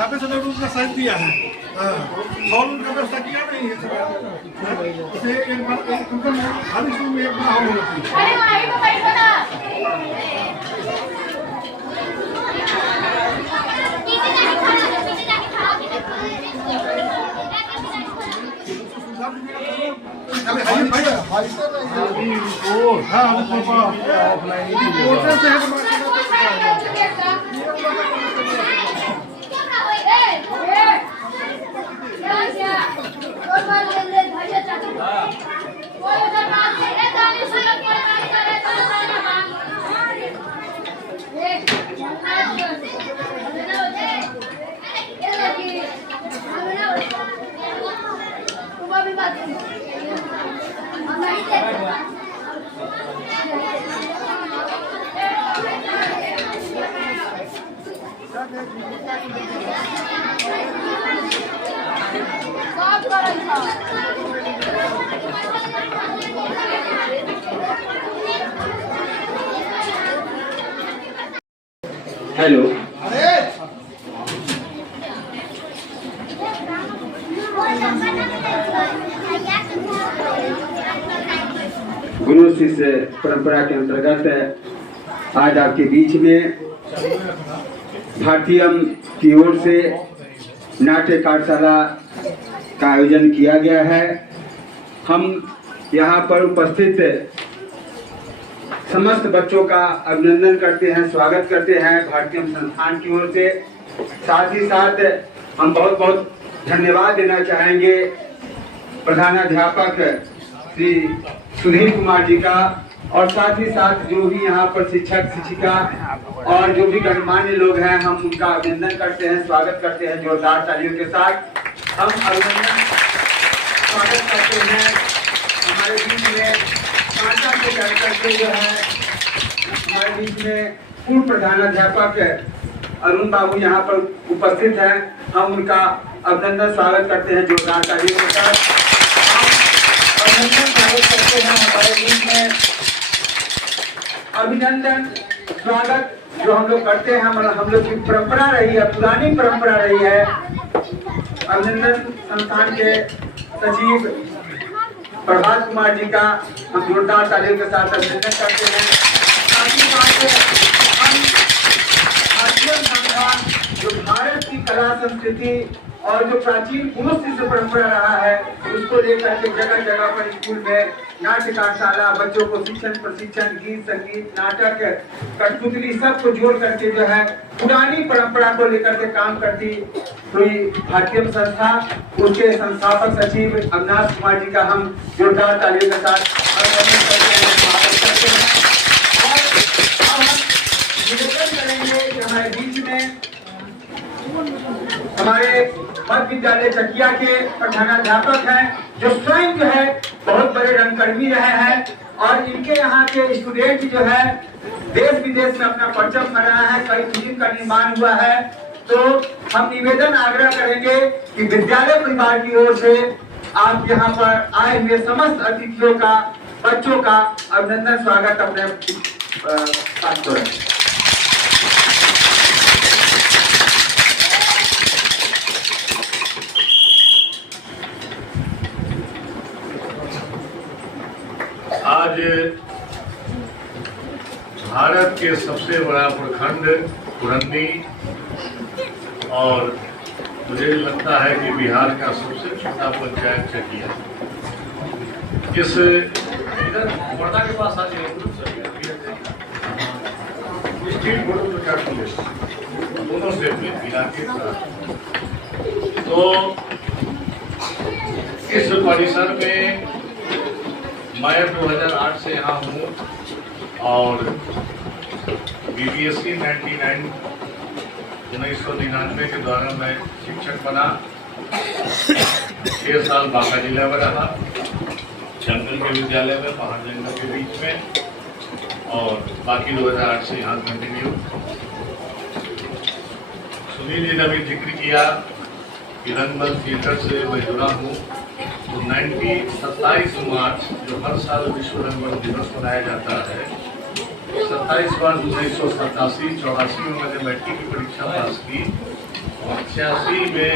ढाबे से लोग उनका साइज दिया है, और उनका व्यवस्था किया नहीं है। इसे एक बार हर स्कूल में एक बार होती है। हेलो, गुरु शिष्य परंपरा के अंतर्गत आज आपके बीच में भारतीयम की ओर से नाट्य कार्यशाला का आयोजन किया गया है। हम यहाँ पर उपस्थित समस्त बच्चों का अभिनंदन करते हैं, स्वागत करते हैं भारतीयम संस्थान की ओर से। साथ ही साथ हम बहुत बहुत धन्यवाद देना चाहेंगे प्रधानाध्यापक श्री सुधीर कुमार जी का, और साथ ही साथ जो भी यहाँ पर शिक्षक शिक्षिका और जो भी गणमान्य लोग हैं, हम उनका अभिनंदन करते हैं, स्वागत करते हैं जोरदार तालियों के साथ। हम अभिनंदन स्वागत करते हैं हमारे बीच में कांटा के कार्यकर्ता जो है हमारे बीच में पूर्व प्रधानाध्यापक अरुण बाबू यहाँ पर उपस्थित हैं। हम उनका अभिनंदन स्वागत करते हैं जोरदार तालियों के साथ। अभिनंदन स्वागत करते हैं हमारे बीच में अभिनंदन स्वागत जो हम लोग करते हैं, हम लोग की परंपरा रही है, पुरानी परंपरा रही है। अभिनंदन संस्थान के सचिव प्रभात कुमार जी का हम जोरदार तालियों के साथ अभिनंदन करते हैं। साथ ही साथ हम भारतीयम संस्थान जो भारत की कला संस्कृति और जो प्राचीन गुरु शिष्य परंपरा रहा है, उसको लेकर के जगह जगह पर स्कूल में नाट्य कार्यशाला, बच्चों को शिक्षण प्रशिक्षण, गीत संगीत, नाटक, कठपुतली सबको जोड़ करके जो है पुरानी परंपरा को लेकर के काम करती हुई भारतीयम संस्था, उसके संस्थापक सचिव अविनाश कुमार जी का हम जोरदार तालियों के साथ अभिनंदन करते हैं, स्वागत करते हैं। और अब हम निवेदन करेंगे कि हमारे बीच में हमारे मध्य विद्यालय चकिया के प्रधानाध्यापक हैं, जो स्वयं जो है बहुत बड़े रंगकर्मी रहे हैं, और इनके यहाँ के स्टूडेंट जो है देश विदेश में अपना परचम कर रहा है, कई फिल्म का निर्माण हुआ है। तो हम निवेदन आग्रह करेंगे कि विद्यालय परिवार की ओर से आप यहाँ पर आए हुए समस्त अतिथियों का, बच्चों का अभिनंदन स्वागत अपने साथ करें। आज भारत के सबसे बड़ा प्रखंड पुरंदी, और मुझे लगता है कि बिहार का सबसे छोटा पंचायत चकिया, इस इधर वर्धा के पास आज स्ट्रीट फोटो दोनों से बिहार के साथ, तो इस परिसर में मैं 2008 से यहाँ हूँ, और BPSC 1999 के द्वारा मैं शिक्षक बना। 6 साल बांका जिला में रहा, जंगल के विद्यालय में, पहाड़ जंगल के बीच में, और बाकी 2008 से यहाँ कंटिन्यू। सुनील जी ने अभी जिक्र किया कि रंगमंच थिएटर से मैं जुड़ा हूँ। तो 27 मार्च जो हर साल विश्व रंगमंच दिवस मनाया जाता है, 27 मार्च 1987-84 में मैंने मैट्रिक की परीक्षा पास की, 86 में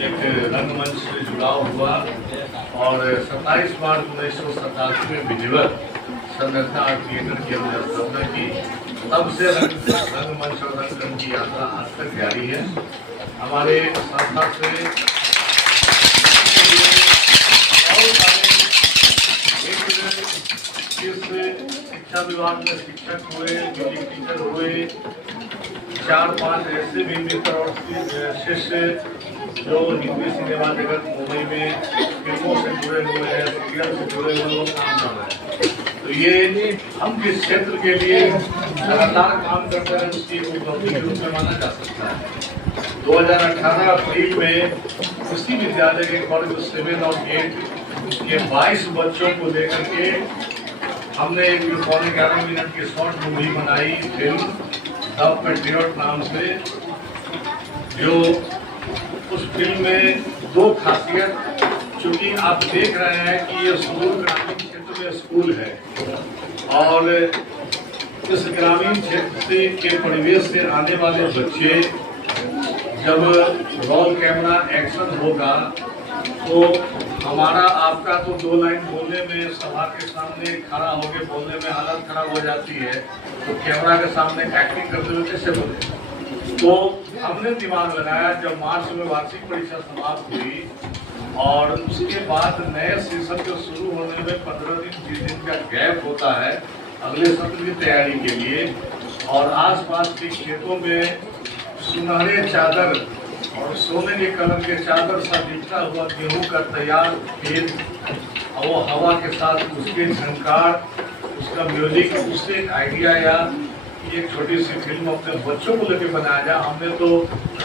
एक रंगमंच से जुड़ाव हुआ और 27 मार्च 1987 में विधिवत संरचना आर्ट थिएटर की हमने स्थापना की। तब से रंगमंच और रंगकर्म की यात्रा आज तक जारी है। हमारे संस्था से इस शिक्षा विभाग में शिक्षक हुए, म्यूजिक टीचर हुए, 4-5 ऐसे भी मित्र और शिष्य जो हिंदी सिनेमा जगत मुंबई में फिल्मों से जुड़े हुए हैं, सीरियल से जुड़े हुए लोग काम कर रहे हैं। तो ये हम जिस क्षेत्र के लिए लगातार काम करते हैं उसकी उपलब्धि के रूप में माना जा सकता है। 2018 अप्रैल में उसी विद्यालय के कॉलेज 7 और 8 के 22 बच्चों को लेकर के हमने एक 11 मिनट की शॉर्ट मूवी बनाई, फिल्म द पैट्रियट नाम से। जो उस फिल्म में 2 खासियत, चूंकि आप देख रहे हैं कि ये स्कूल ग्रामीण क्षेत्र में स्कूल है और इस ग्रामीण क्षेत्र के परिवेश से आने वाले बच्चे जब रोल कैमरा एक्शन होगा तो हमारा आपका तो 2 लाइन बोलने में, सभा के सामने खड़ा होकर बोलने में हालत खराब हो जाती है, तो कैमरा के सामने एक्टिंग करते हुए कैसे बोले। तो हमने दिमाग लगाया, जब मार्च में वार्षिक परीक्षा समाप्त हुई और उसके बाद नए सेशन के शुरू होने में 15 दिन 20 दिन का गैप होता है अगले सत्र की तैयारी के लिए, और आसपास के खेतों में सुनहरे चादर और सोने के कलर के चादर सा दिखता हुआ गेहूं का तैयार खेत, और वो हवा के साथ उसके झंकार, उसका म्यूजिक, उससे एक आइडिया या एक छोटी सी फिल्म अपने बच्चों को लेकर बनाया जाए। हमने तो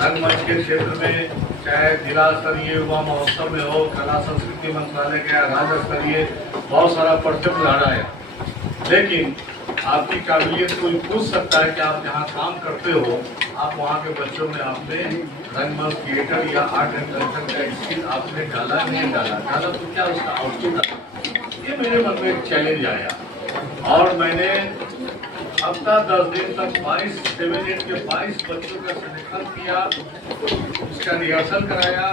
रंगमंच के क्षेत्र में चाहे जिला स्तरीय युवा महोत्सव में हो, कला संस्कृति मंत्रालय के राज्य स्तरीय बहुत सारा परचम लहराया, लेकिन आपकी काबिलियत कोई पूछ सकता है कि आप जहाँ काम करते हो आप वहाँ के बच्चों में आपने रंगमंच थिएटर या आर्ट एंड कल्चर का स्किल आपने डाला नहीं डाला तो क्या उसका आउटपुट आया। ये मेरे मन में एक चैलेंज आया और मैंने हफ्ता 10 दिन तक 7-8 के 22 बच्चों का सिलेक्शन किया, उसका रिहर्सल कराया।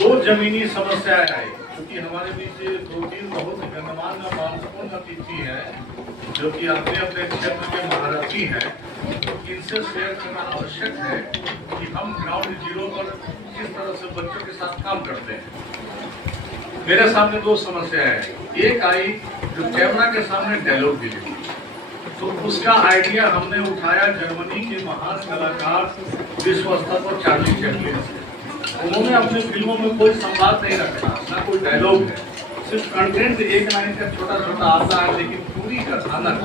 2 जमीनी समस्याएं आई, क्योंकि हमारे बीच 2-3 बहुत गणमान्य और महत्वपूर्ण अतिथि हैं जो कि अपने अपने क्षेत्र के महारथी हैं, तो इनसे शेयर करना आवश्यक है कि हम ग्राउंड जीरो पर किस तरह से बच्चों के साथ काम करते हैं। मेरे सामने 2 समस्याएं हैं। एक आई जो कैमरा के सामने डायलॉग डिलीवरी, तो उसका आइडिया हमने उठाया जर्मनी के महान कलाकार विश्व स्तर पर चार्ली चैपलिन से। उन्होंने अपनी फिल्मों में कोई संवाद नहीं रखा, ना कोई डायलॉग है, सिर्फ कंटेंट 1 लाइन का छोटा छोटा आता है, लेकिन पूरी कथानक,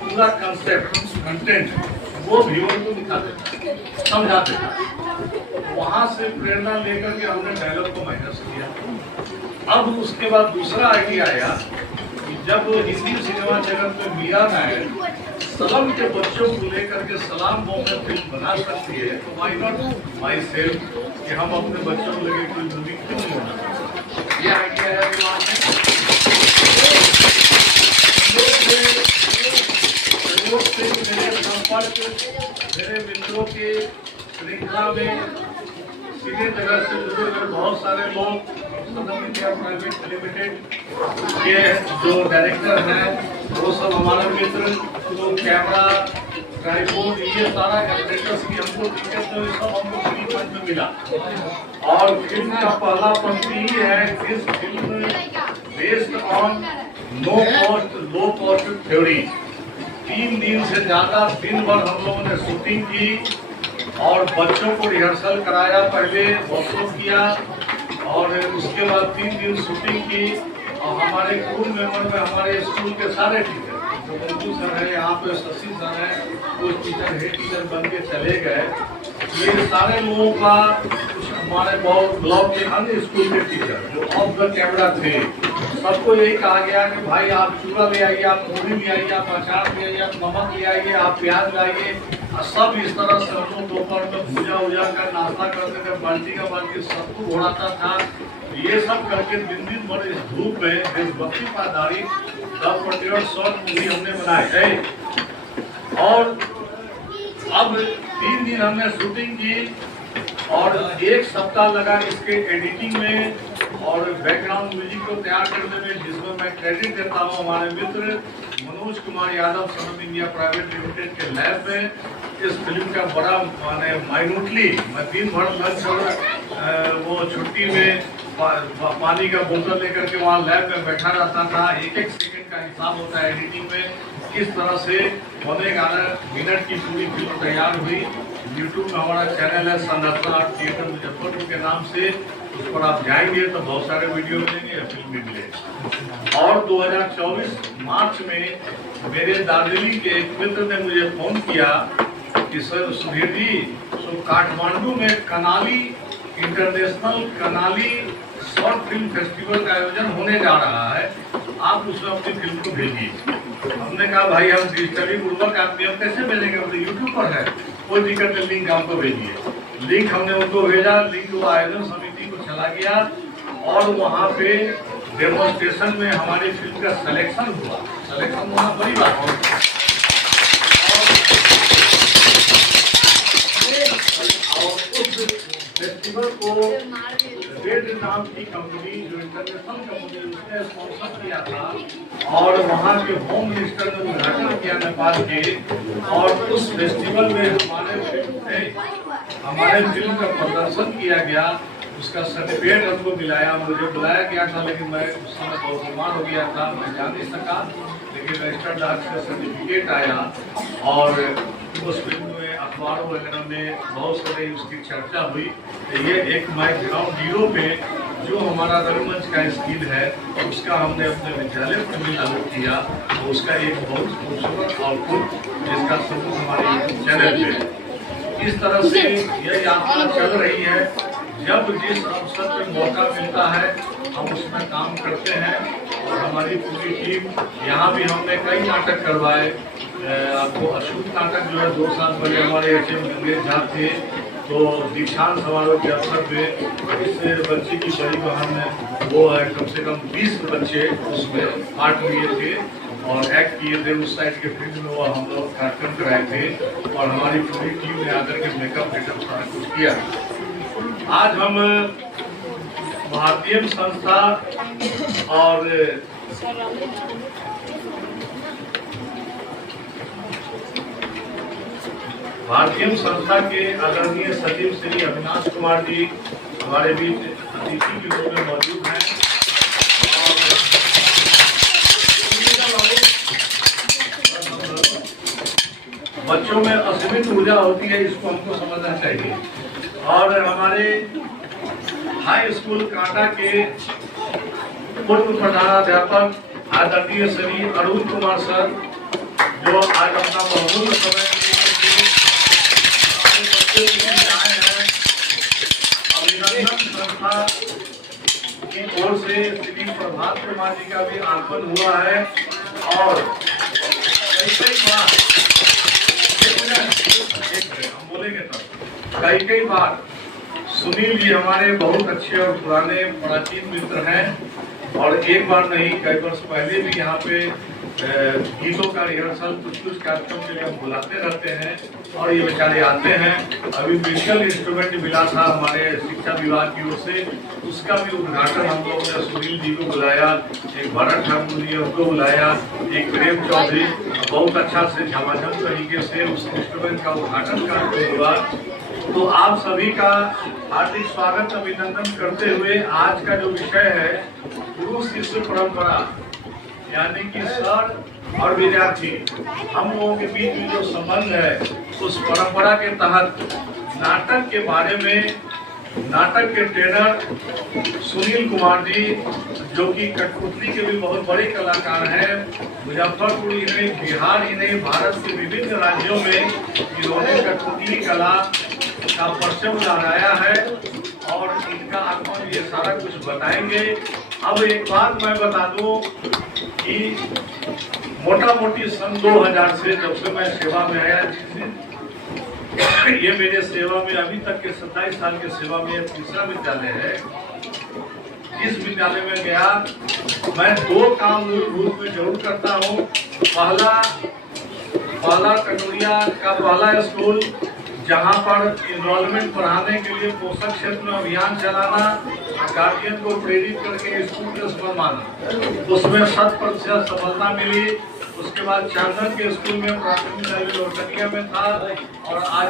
पूरा कंसेप्ट, कंटेंट वो व्यूअर को दिखा देता है, समझा देता है। वहां से प्रेरणा लेकर के हमने डायलॉग को माइनस किया। अब उसके बाद दूसरा आइडिया आया, जब हिंदी सिनेमा जगत में मीरा नायक सलम के बच्चों को लेकर के सलाम बॉम्ब में फिल्म बना सकती है, तो व्हाई नॉट माई सेल्फ, कि हम अपने बच्चों को लेकर कोई मूवी क्यों नहीं बना सकते। ये आइडिया है दिमाग में। मेरे संपर्क, मेरे मित्रों के श्रृंखला में सीधे जगह से जुड़े हुए बहुत सारे लोग, सदम इंडिया प्राइवेट लिमिटेड के जो डायरेक्टर हैं वो सब हमारे मित्र, तो कैमरा, ट्राइपॉड, ये सारा कैरेक्टर्स की हमको दिक्कत नहीं, सब हमको फ्री फंड में मिला। और फिल्म का पहला पंक्ति ही है, इस film based on no cost low cost theory. 3 दिन से ज्यादा दिन भर हम लोगों ने शूटिंग की और बच्चों को रिहर्सल कराया, पहले वर्कशॉप किया और उसके बाद 3 दिन शूटिंग की। और हमारे क्रू मेंबर में हमारे स्कूल के सारे टीचर, जो मंजू सर है, यहाँ पे शशि सर है, कुछ टीचर हेड टीचर बन के चले गए। ये सारे लोगों का, कुछ हमारे बहुत ब्लॉक के अन्य स्कूल के टीचर जो ऑफ द कैमरा थे, सबको यही कहा गया कि भाई आप चूड़ा ले आइए, आप मूली ले आइए, आप अचार ले आइए, आप नमक ले आइए, आप प्याज लाइए। सब इस तरह से हम लोग दोपहर में भूजा उजा कर नाश्ता करते थे, बाल्टी का बाल्टी सबको घोड़ाता था। ये सब करके दिन भर इस धूप में देशभक्ति पर आधारित द पैट्रियट शॉर्ट मूवी हमने बनाई है। और अब 3 दिन हमने शूटिंग की और 1 सप्ताह लगा इसके एडिटिंग में और बैकग्राउंड म्यूजिक को तैयार करने में, जिसमें मैं क्रेडिट देता हूँ हमारे मित्र मनोज कुमार यादव सनम इंडिया प्राइवेट लिमिटेड के लैब में। इस फिल्म का बड़ा माने माइन्यूटली मैं दिन भर लंच और वो छुट्टी में पानी का बोतल लेकर के वहाँ लैब में बैठा रहता था। एक एक सेकंड का हिसाब होता है एडिटिंग में। किस तरह से 11 मिनट की पूरी फिल्म तैयार हुई। यूट्यूब में हमारा चैनल है संरचना थिएटर मुजफ्फरपुर के नाम से, उस पर आप जाएंगे तो बहुत सारे वीडियो मिलेंगे या फिल्म भी मिलेगी। और 2024 मार्च में मेरे दार्जिलिंग के एक मित्र ने मुझे फोन किया कि सर सुधीर जी, तो काठमांडू में Kanali international Kanali short film festival का आयोजन होने जा रहा है, आप उसमें अपनी फिल्म को भेजिए। हमने कहा भाई हम डिजिटली पूर्वक आदमी हम कैसे भेजेंगे, हम तो यूट्यूब पर है, कोई दिक्कत नहीं, लिंक हमको भेजिए। लिंक हमने उनको भेजा, लिंक वो आयोजन समिति को चला गया और वहाँ पे डेमोन्स्ट्रेशन में हमारी फिल्म का सिलेक्शन हुआ। सिलेक्शन होना बड़ी बात है। और उस फेस्टिवल को रेड नाम की कंपनी जो इंटरनेशनल कंपनी उसने स्पॉन्सर किया था और वहाँ के होम मिनिस्टर ने उद्घाटन किया नेपाल के। और उस फेस्टिवल में हमारे फिल्म का प्रदर्शन किया गया, उसका सर्टिफिकेट हमको मिलाया। मुझे बुलाया गया था लेकिन मैं उस समय बहुत बीमार हो गया था, मैं जा नहीं सका, लेकिन रजिस्टर्ड डाक का सर्टिफिकेट आया और उस फिल्म में अखबारों वगैरह में बहुत सारी उसकी चर्चा हुई। तो ये एक माई ग्राउंड जीरो पे जो हमारा रंगमंच का स्किल है उसका हमने अपने विद्यालय पर भी लागू किया, तो उसका एक बहुत खूबसूरत आउटपुट जिसका सबूत हमारे चैनल पे। इस तरह से यह यात्रा चल रही है। जब जिस अवसर पे मौका मिलता है हम उसमें काम करते हैं और हमारी पूरी टीम, यहाँ भी हमने कई नाटक करवाए। आपको अशुभ नाटक जो है 2 साल पहले हमारे एचएम गंगेश झा थे, तो दीक्षांत समारोह के अवसर पे इस बच्चे की बड़ी बहन है वो है, कम से कम 20 बच्चे उसमें पार्ट लिए थे और एक्ट किए थे। उस साइड के फील्ड में वो हम लोग कार्यक्रम कराए थे और हमारी पूरी टीम ने आकर के मेकअप वेकअप सारा कुछ किया। आज हम भारतीय संस्था और भारतीय संस्था के आदरणीय सचिव श्री अविनाश कुमार जी हमारे बीच अतिथि के रूप में मौजूद हैं। बच्चों में असीमित ऊर्जा होती है, इसको हमको समझना चाहिए। और हमारे हाई स्कूल कांटा के पूर्व प्रधानाध्यापक आदरणीय श्री अरुण कुमार सर, जो आज अपना बहुमूल्य समय आए हैं। अभिनंदन संस्था की ओर से श्री प्रभात कुमार जी का भी आगमन हुआ है और कई बार सुनील जी हमारे बहुत अच्छे और पुराने प्राचीन मित्र हैं और एक बार नहीं कई वर्ष पहले भी यहाँ पे गीतों का रिहर्सल कुछ कार्यक्रम के लिए हम बुलाते रहते हैं और ये बेचारे आते हैं। अभी म्यूजिकल इंस्ट्रूमेंट मिला था हमारे शिक्षा विभाग की ओर से, उसका भी उद्घाटन हम लोगों ने सुनील जी को बुलाया, एक भरत ठाकुर जी उनको बुलाया, एक प्रेम चौधरी, बहुत अच्छा से झमाझम तरीके से उस इंस्ट्रूमेंट का उद्घाटन कार्यक्रम हुआ। तो आप सभी का हार्दिक स्वागत अभिनंदन करते हुए आज का जो विषय है गुरु शिष्य परंपरा, यानी कि सर और विद्यार्थी, हम लोगों के बीच में जो संबंध है उस परंपरा के तहत नाटक के बारे में नाटक के ट्रेनर सुनील कुमार जी, जो कि कठपुतली के भी बहुत बड़े कलाकार हैं, मुजफ्फरपुर ही नहीं, बिहार ही नहीं, भारत के विभिन्न राज्यों में इन्होंने कठपुतली कला का परचम लहराया है और इनका आगमन ये सारा कुछ बताएंगे। अब एक बात मैं बता दूं कि मोटा मोटी सन 2000 से जब से मैं सेवा में आया, ये मेरे सेवा में अभी तक के 27 साल के सेवा में यह तीसरा विद्यालय है। इस विद्यालय में गया मैं 2 काम मूल रूप में जरूर करता हूँ। पहला कटोरिया का पहला स्कूल जहां पर इनरोलमेंट बढ़ाने के लिए पोषक क्षेत्र में अभियान चलाना, गार्जियन को प्रेरित करके स्कूल ड्रेस बनवाना, उसमें 100% सफलता मिली। उसके बाद चांदन के स्कूल में प्राथमिक विद्यालय लोटनिया में था, और आज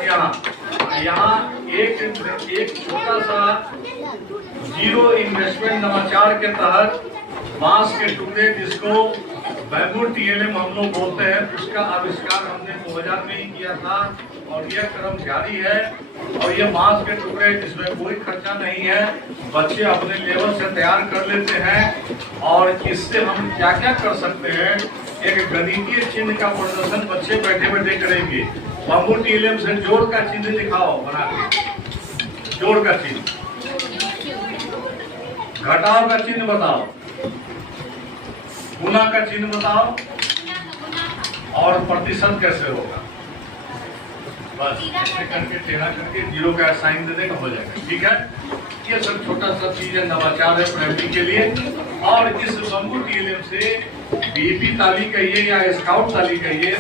यहाँ एक छोटा सा जीरो इन्वेस्टमेंट नवाचार के तहत बांस के टुकड़े, जिसको बैम्बू TLM हम लोग बोलते हैं, उसका आविष्कार हमने 2000 में ही किया था, और यह क्रम जारी है। और ये बांस के टुकड़े जिसमें कोई खर्चा नहीं है, बच्चे अपने लेवल से तैयार कर लेते हैं। और इससे हम क्या क्या कर सकते हैं, एक गणितीय चिन्ह का प्रदर्शन बच्चे बैठे बैठे करेंगे। बैम्बू TLM से जोड़ का चिन्ह दिखाओ बना के, जोड़ का चिन्ह, घटाव का चिन्ह बताओ, गुना का चिन्ह बताओ, और प्रतिशत कैसे होगा। बस ऐसे करके टेढ़ा करके जीरो का साइन दे देगा, हो जाएगा। ठीक है, ये सब छोटा सा चीज है, नवाचार है प्राइमरी के लिए। और इस बैम्बू TLM से BP ताली कहिए या स्काउट ताली कहिए,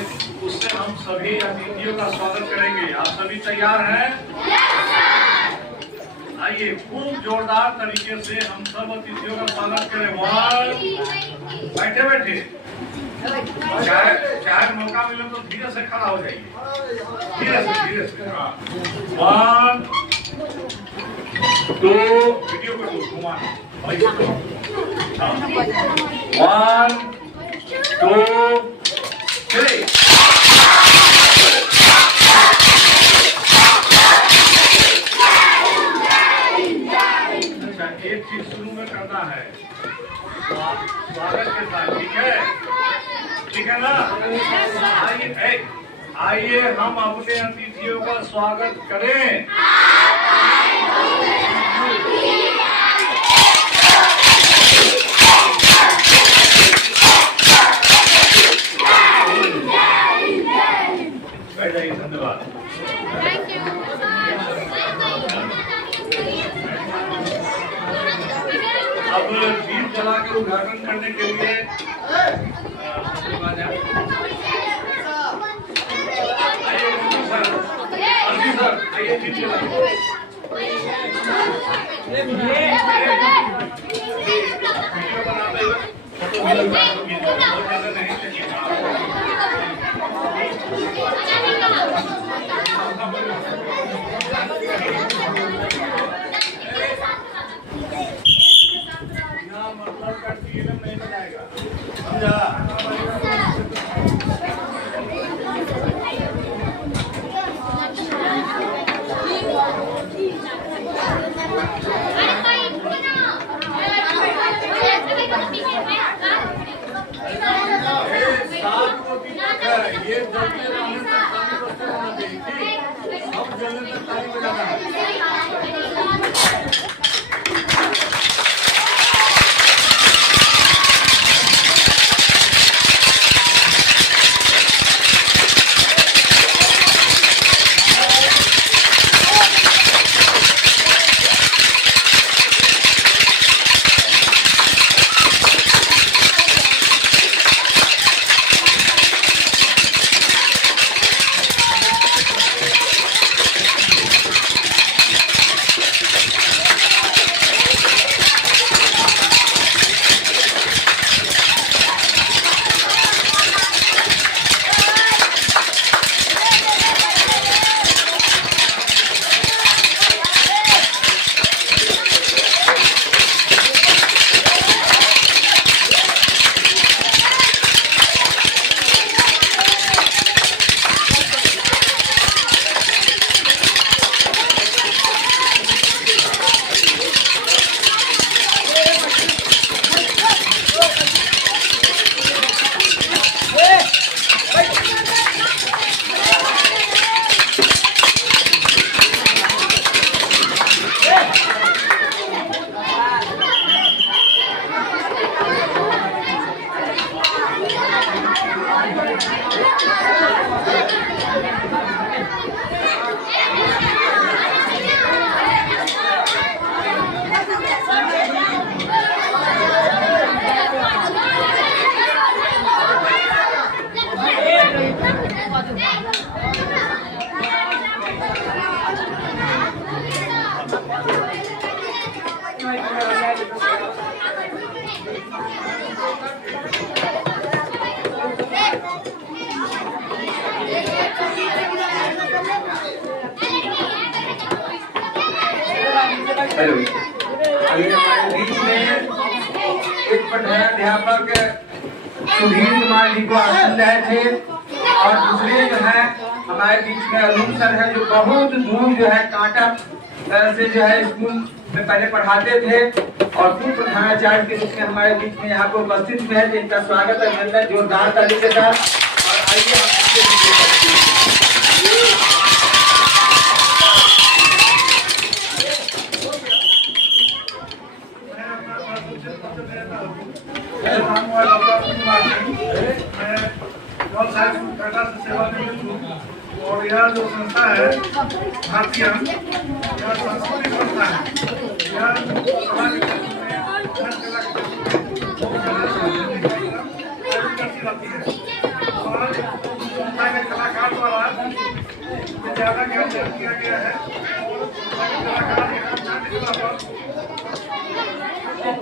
उससे हम सभी अतिथियों का स्वागत करेंगे। आप सभी तैयार हैं? आइए खूब जोरदार तरीके से हम सब अतिथियों का स्वागत करें। बैठे बैठे चाहे मौका मिले तो धीरे से खड़ा हो जाइए, धीरे से। 1 2 वीडियो को घुमा 1 2 3। एक चीज शुरू में करना है, स्वागत के साथ। ठीक है ना? आइए हम अपने अतिथियों का स्वागत करें। धन्यवाद। अब दीप जला के उद्घाटन करने के लिए सर आइए, दीप जला मतलब का TLM नहीं बनाएगा, समझा? ये जलते रहने तक ताली बजते रहना चाहिए, अब जलने तक ताली बजाना है। हेलो, अभी हमारे बीच में एक प्रधानाध्यापक सुधीर कुमार जी को आसन रहे थे और दूसरे जो है हमारे बीच में अरुण सर है जो बहुत दूर जो है कांटा से जो है स्कूल में पहले पढ़ाते थे और फिर प्रधानाचार्य के रूप में हमारे बीच में यहाँ पर उपस्थित हुए हैं। तो इनका स्वागत अभिनंदन जोरदार ताली के साथ। और आइए हम और यह जो संस्था है भारतीय यह संस्कृति संस्था है। यह समाज के क्षेत्र में हर कला के और संस्था के कलाकार द्वारा ज्यादा ज्ञान किया गया है। कलाकार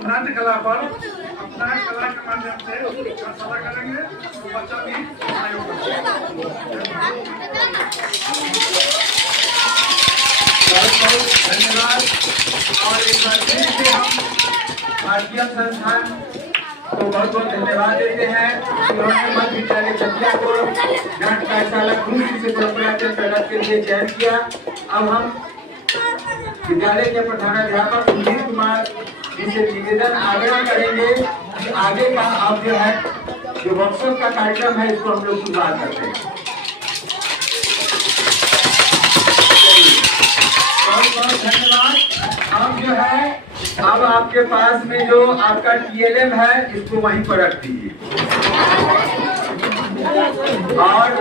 नाट्य कला पर अपना कला के माध्यम से कला करेंगे तो बच्चा भी सहयोग करेगा। बहुत धन्यवाद। और एक बार फिर से हम भारतीय संस्थान को बहुत बहुत धन्यवाद देते हैं। उन्होंने मध्य विद्यालय चकिया को नाट्य कार्यशाला दूसरी से परंपरा के प्रगति के लिए चयन किया। अब हम विद्यालय के प्रधानाध्यापक सुधीर कुमार जी से निवेदन आग्रह करेंगे कि आगे का आप जो है जो वर्कशॉप का कार्यक्रम है इसको हम लोग शुरुआत करते हैं। बहुत बहुत धन्यवाद। अब जो है अब आपके पास में जो आपका TLM है इसको वहीं पर रख दीजिए। और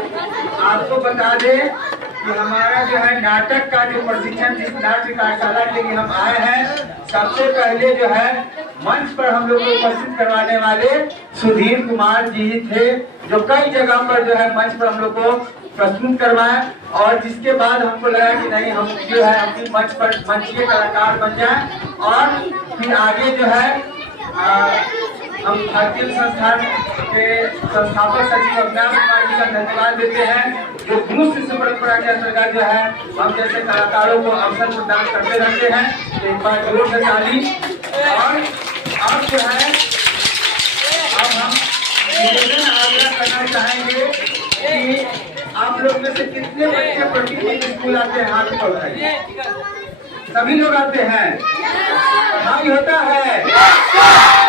आपको बता दें कि हमारा जो है नाटक का जो प्रशिक्षण जिस नाट्य कार्यशाला के लिए हम आए हैं, सबसे पहले जो है मंच पर हम लोग को उपस्थित करवाने वाले सुधीर कुमार जी थे, जो कई जगह पर जो है मंच पर हम लोग को प्रस्तुत करवाए। और जिसके बाद हमको लगा कि नहीं हम जो है अपनी मंच पर मंचीय कलाकार बन जाए। और फिर आगे जो है हम भारतीय संस्थान के संस्थापक सचिव अविनाश कुमार जी का धन्यवाद देते हैं, जो गुरु शिष्य परंपरा के अंतर्गत जो है हम जैसे कलाकारों को अवसर प्रदान करते रहते हैं। तो एक बार जोर से ताली। और अब जो है अब हम निवेदन आग्रह करना चाहेंगे कि आप लोग में से कितने बच्चे प्रतिदिन स्कूल आते हैं? हाथ उठाइए। सभी लोग आते हैं? पढ़ाई होता है?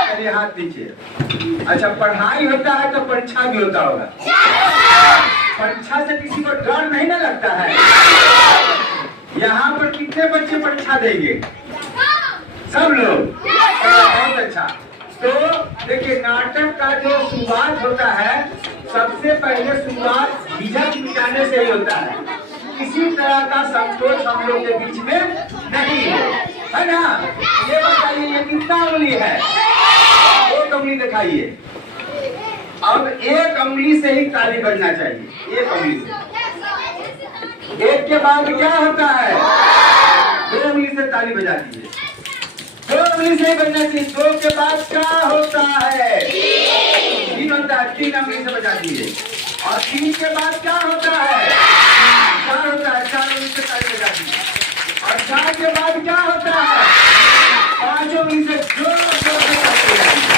चलिए हाथ नीचे। अच्छा, पढ़ाई होता है तो परीक्षा भी होता होगा। परीक्षा से किसी को डर नहीं ना लगता है? यहाँ पर कितने बच्चे परीक्षा देंगे? सब लोग? बहुत अच्छा। तो देखिए, नाटक का जो शुरुआत होता है सबसे पहले शुरुआत झिझक मिटाने से ही होता है। किसी तरह का संकोच हम लोग के बीच में नहीं है ना? ये बताइए ये कितना उंगली है? एक उंगली दिखाइए। अब एक उंगली से ही ताली बजना चाहिए, एक उंगली से। एक के बाद क्या होता है? दो उंगली से ताली बजा दीजिए। दो उंगली से बजना चाहिए। दो के बाद क्या होता है? तीन होता है, तीन उंगली से बजा दीजिए। और तीन के बाद क्या होता है? चार होता है, चार उंगली से ताली बजा दीजिए। और चार के बाद क्या होता है? पांच उंगली से जोर जोर से ताली बजा दीजिए।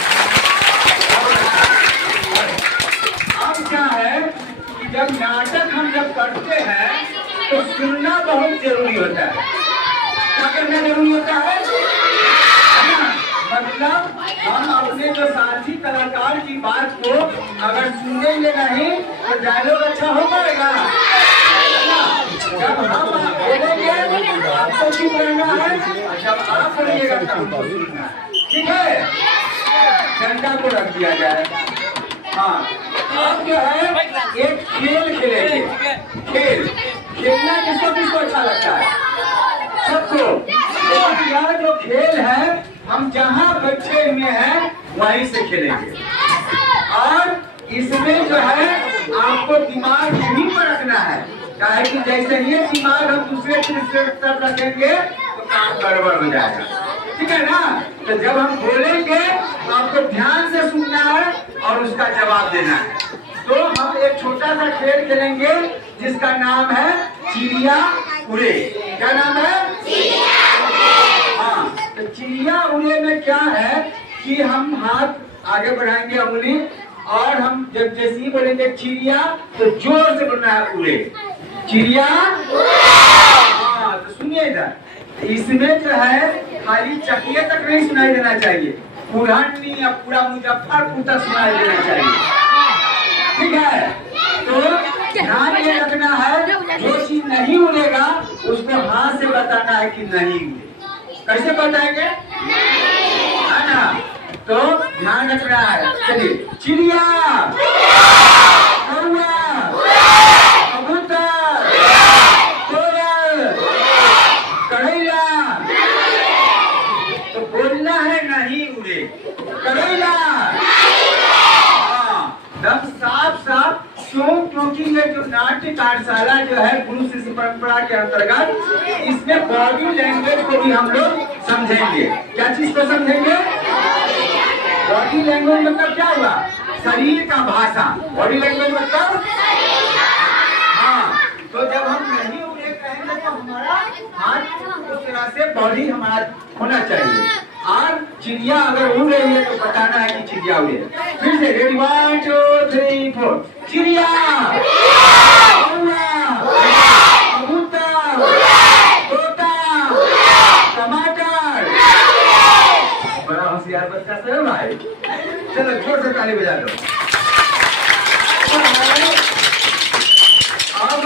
अब क्या है कि जब नाटक हम जब करते हैं तो सुनना बहुत जरूरी होता है। क्या करना जरूरी होता है? मतलब हम अपने जो साथी कलाकार की बात को अगर सुनेंगे नहीं तो डायलॉग अच्छा हो पाएगा। जब हम बोलेंगे आपको चुप रहना है, जब आप बोलिएगा तो हमको सुनना है। ठीक है? डंडा को रख दिया जाए। हाँ, अब जो है एक खेल खेलेंगे। खेल खेलना किसको किसको अच्छा लगता है? सबको। तो यह जो खेल है हम जहाँ बच्चे में हैं वहीं से खेलेंगे। और इसमें जो है आपको दिमाग यहीं पर रखना है, काहे कि जैसे ही दिमाग हम दूसरे तीसरे तरफ रखेंगे तो काम गड़बड़ हो जाएगा। ठीक है ना? तो जब हम बोलेंगे तो आपको ध्यान से सुनना है और उसका जवाब देना है। तो हम एक छोटा सा खेल खेलेंगे जिसका नाम है चिड़िया उड़े। क्या नाम है? हाँ, चिड़िया उड़े में क्या है कि हम हाथ आगे बढ़ाएंगे उंगली, और हम जब जैसे ही बोलेंगे चिड़िया तो जोर से बोलना है उड़े, चिड़िया। हाँ तो सुनिए इधर, इसमें जो है खाली चकिया तक नहीं सुनाई देना चाहिए, पुरानी या पूरा मुजफ्फरपुर तक सुनाई देना चाहिए, ठीक है। तो ध्यान ये रखना है, जो चीज नहीं उड़ेगा उसको हाथ से बताना है कि नहीं उड़े। कैसे बताएंगे, है ना? तो ध्यान रखना है। चलिए, चिड़िया, कौआ, कबूतर, कोयल, कड़ैया। तो बोलना है नहीं उड़े, कड़ैया। हाँ, दम साफ साफ। क्यों? क्योंकि ये जो नाट्य कार्यशाला जो है गुरु शिष्य परंपरा के अंतर्गत, इसमें बॉडी लैंग्वेज को भी हम लोग समझेंगे। क्या चीज को समझेंगे? बॉडी लैंग्वेज मतलब क्या हुआ? शरीर का भाषा। बॉडी लैंग्वेज मतलब, हाँ, तो जब हम नहीं उड़े कहेंगे तो हमारा हाथ उस तरह से बॉडी हमारा होना चाहिए। और चिड़िया अगर उड़ रही है तो बताना है कि चिड़िया उड़े। फिर से रेडी, 1 2 3 4। चिड़िया, कबूतर, तोता, टमाटर। बड़ा होशियार बच्चा से है भाई। चलो जोर से ताली बजा दो। अब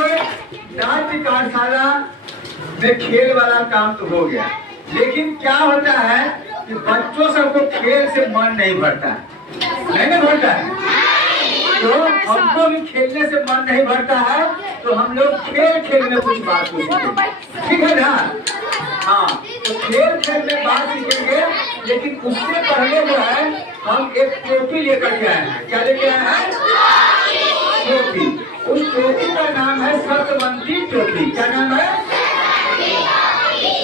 नाट्य कार्यशाला में खेल वाला काम तो हो गया, लेकिन क्या होता है कि बच्चों सबको खेल से मन नहीं भरता है, नहीं भरता है। तो हमको भी खेलने से मन नहीं भरता है, तो हम लोग खेल में कुछ बात पूछेंगे, ठीक है ना? हाँ, तो खेल में बात सीखेंगे, लेकिन उससे पहले जो है हम एक टोपी लेकर के आए हैं। क्या लेके आए हैं? टोपी। उस टोपी का नाम है सत्यवंती टोपी। क्या नाम है?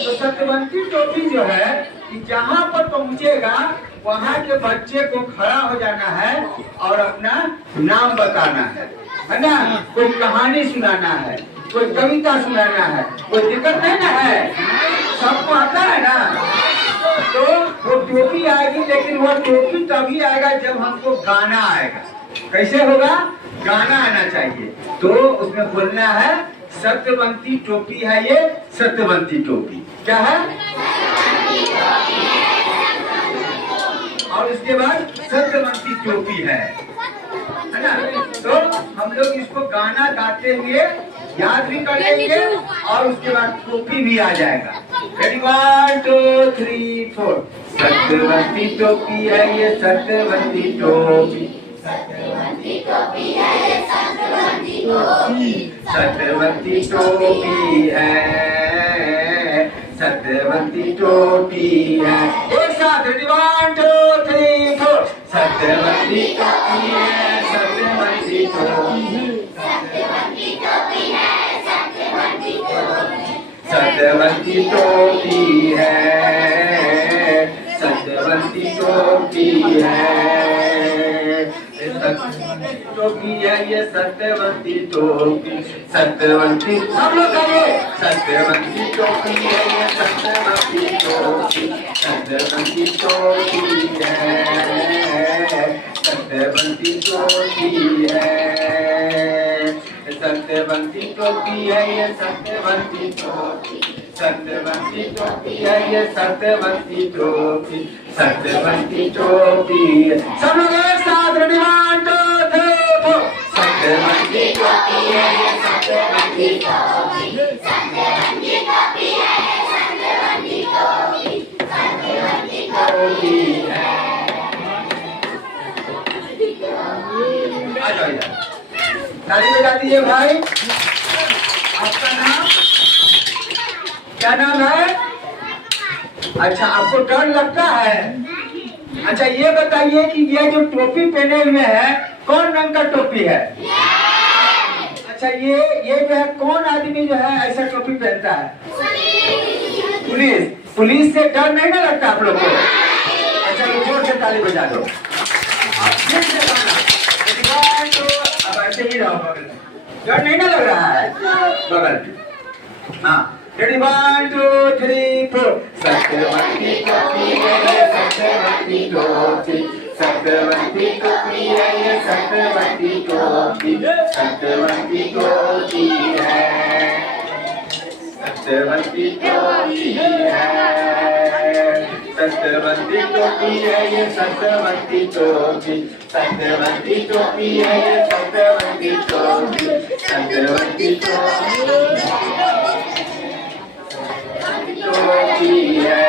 तो सत्यवंती टोपी जो है कि जहाँ पर पहुँचेगा वहाँ के बच्चे को खड़ा हो जाना है और अपना नाम बताना है ना? कोई कहानी सुनाना है, कोई कविता सुनाना है, कोई दिक्कत नहीं ना है, सबको आता है ना? तो वो टोपी आएगी, लेकिन वो टोपी तभी आएगा जब हमको गाना आएगा। कैसे होगा? गाना आना चाहिए। तो उसमें बोलना है सत्यवंती टोपी है ये, सत्यवंती टोपी। क्या है? और उसके बाद सत्यवंती टोपी है ना? तो हम लोग इसको गाना गाते हुए याद भी कर लेंगे और उसके बाद टोपी भी आ जाएगा। रेडी, 1 2 3 4। सत्यवंती टोपी है ये, सत्यवंती टोपी, सत्यवंती टोपी है ये, सत्यवंती टोपी, सत्यवंती टोपी है, सत्यवंती टोपी है। एक साथ, 1 2 3 4। सत्यवंती टोपी है, सत्यवंती टोपी, सत्यवंती टोपी है, सत्यवंती टोपी, सत्यवंती टोपी है, सत्यवंती टोपी है, टोपी है ये, सत्यवंती टोपी, सत्यवंती। सब लोग कहिए, सत्यवंती टोपी है ये, सत्यवंती टोपी, सत्यवंती टोपी है, सत्यवंती टोपी है, सत्यवंती टोपी है ये, सत्यवंती टोपी, सत्यवंती टोपी है ये, सत्यवंती टोपी, सत्यवंती टोपी। सब लोग एक साथ, रेडी, 1 2 3 4। सत्यवंती टोपी है ये, सत्यवंती टोपी, सत्यवंती टोपी है, सत्यवंती टोपी, सत्यवंती टोपी है। आ जाओ इधर, ताली बजा दीजिए भाई। आपका नाम क्या नाम है? अच्छा, आपको डर लगता है? अच्छा, ये बताइए कि ये जो टोपी पहने हुए है कौन रंग का टोपी है? अच्छा, ये जो है कौन आदमी जो है ऐसा टोपी पहनता है? पुलिस। पुलिस से डर नहीं ना लगता आप लोग को? अच्छा, जोर से ताली बजा दो। अब ऐसे ही रहो, बगल में डर नहीं ना लग रहा है? बगल में। हाँ, रेडी 1 2 3 4 सत्यवती टोपी है ये सत्यवती टोपी सत्यवती टोपी है ये सत्यवती टोपी सत्यवती टोपी है सत्यवती टोपी है सत्यवती टोपी है ये सत्यवती टोपी सत्यवती टोपी है ये सत्यवती टोपी सत्यवती टोपी है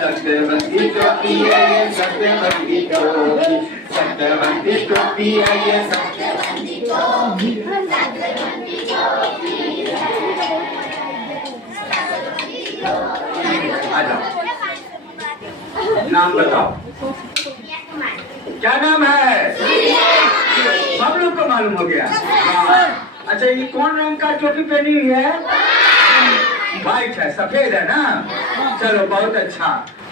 सत्यवती टोपी है ये सत्यवती टोपी सत्यवती टोपी है ये सत्यवती टोपी आ जाओ नाम बताओ क्या नाम है सब लोग को मालूम हो गया अच्छा ये कौन रंग का टोपी पहनी हुई है व्हाइट है सफेद है ना चलो बहुत अच्छा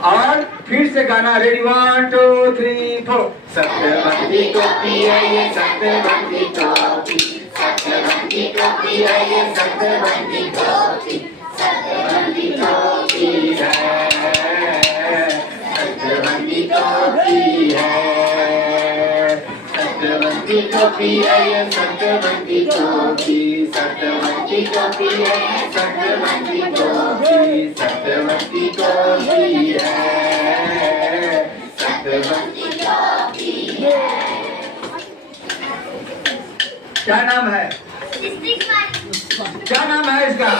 और फिर से गाना रेडी 1 2 3 4 सत्यवती टोपी है ये सत्यवती टोपी सत्यवती टोपी है ये सत्यवती टोपी सत्यवती टोपी है सत्यवती टोपी है सत्यवती टोपी है ये सत्यवती टोपी सत्यवती टोपी है सत्यवती टोपी सत्यवती टोपी है सत्यवती टोपी है क्या नाम है क्या नाम है इसका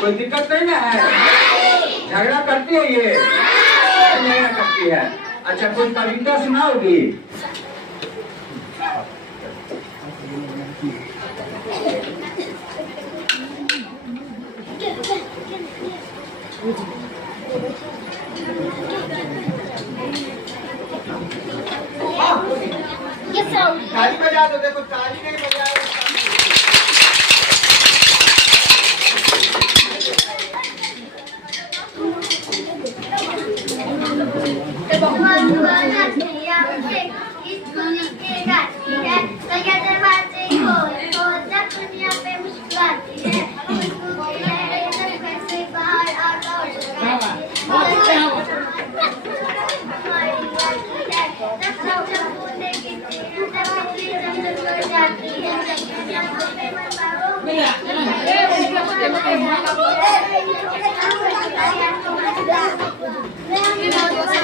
कोई दिक्कत नहीं ना है झगड़ा करती है ये नहीं करती है अच्छा कोई कविता सुनाओगी ताली बजा दो देखो ताली नहीं बजा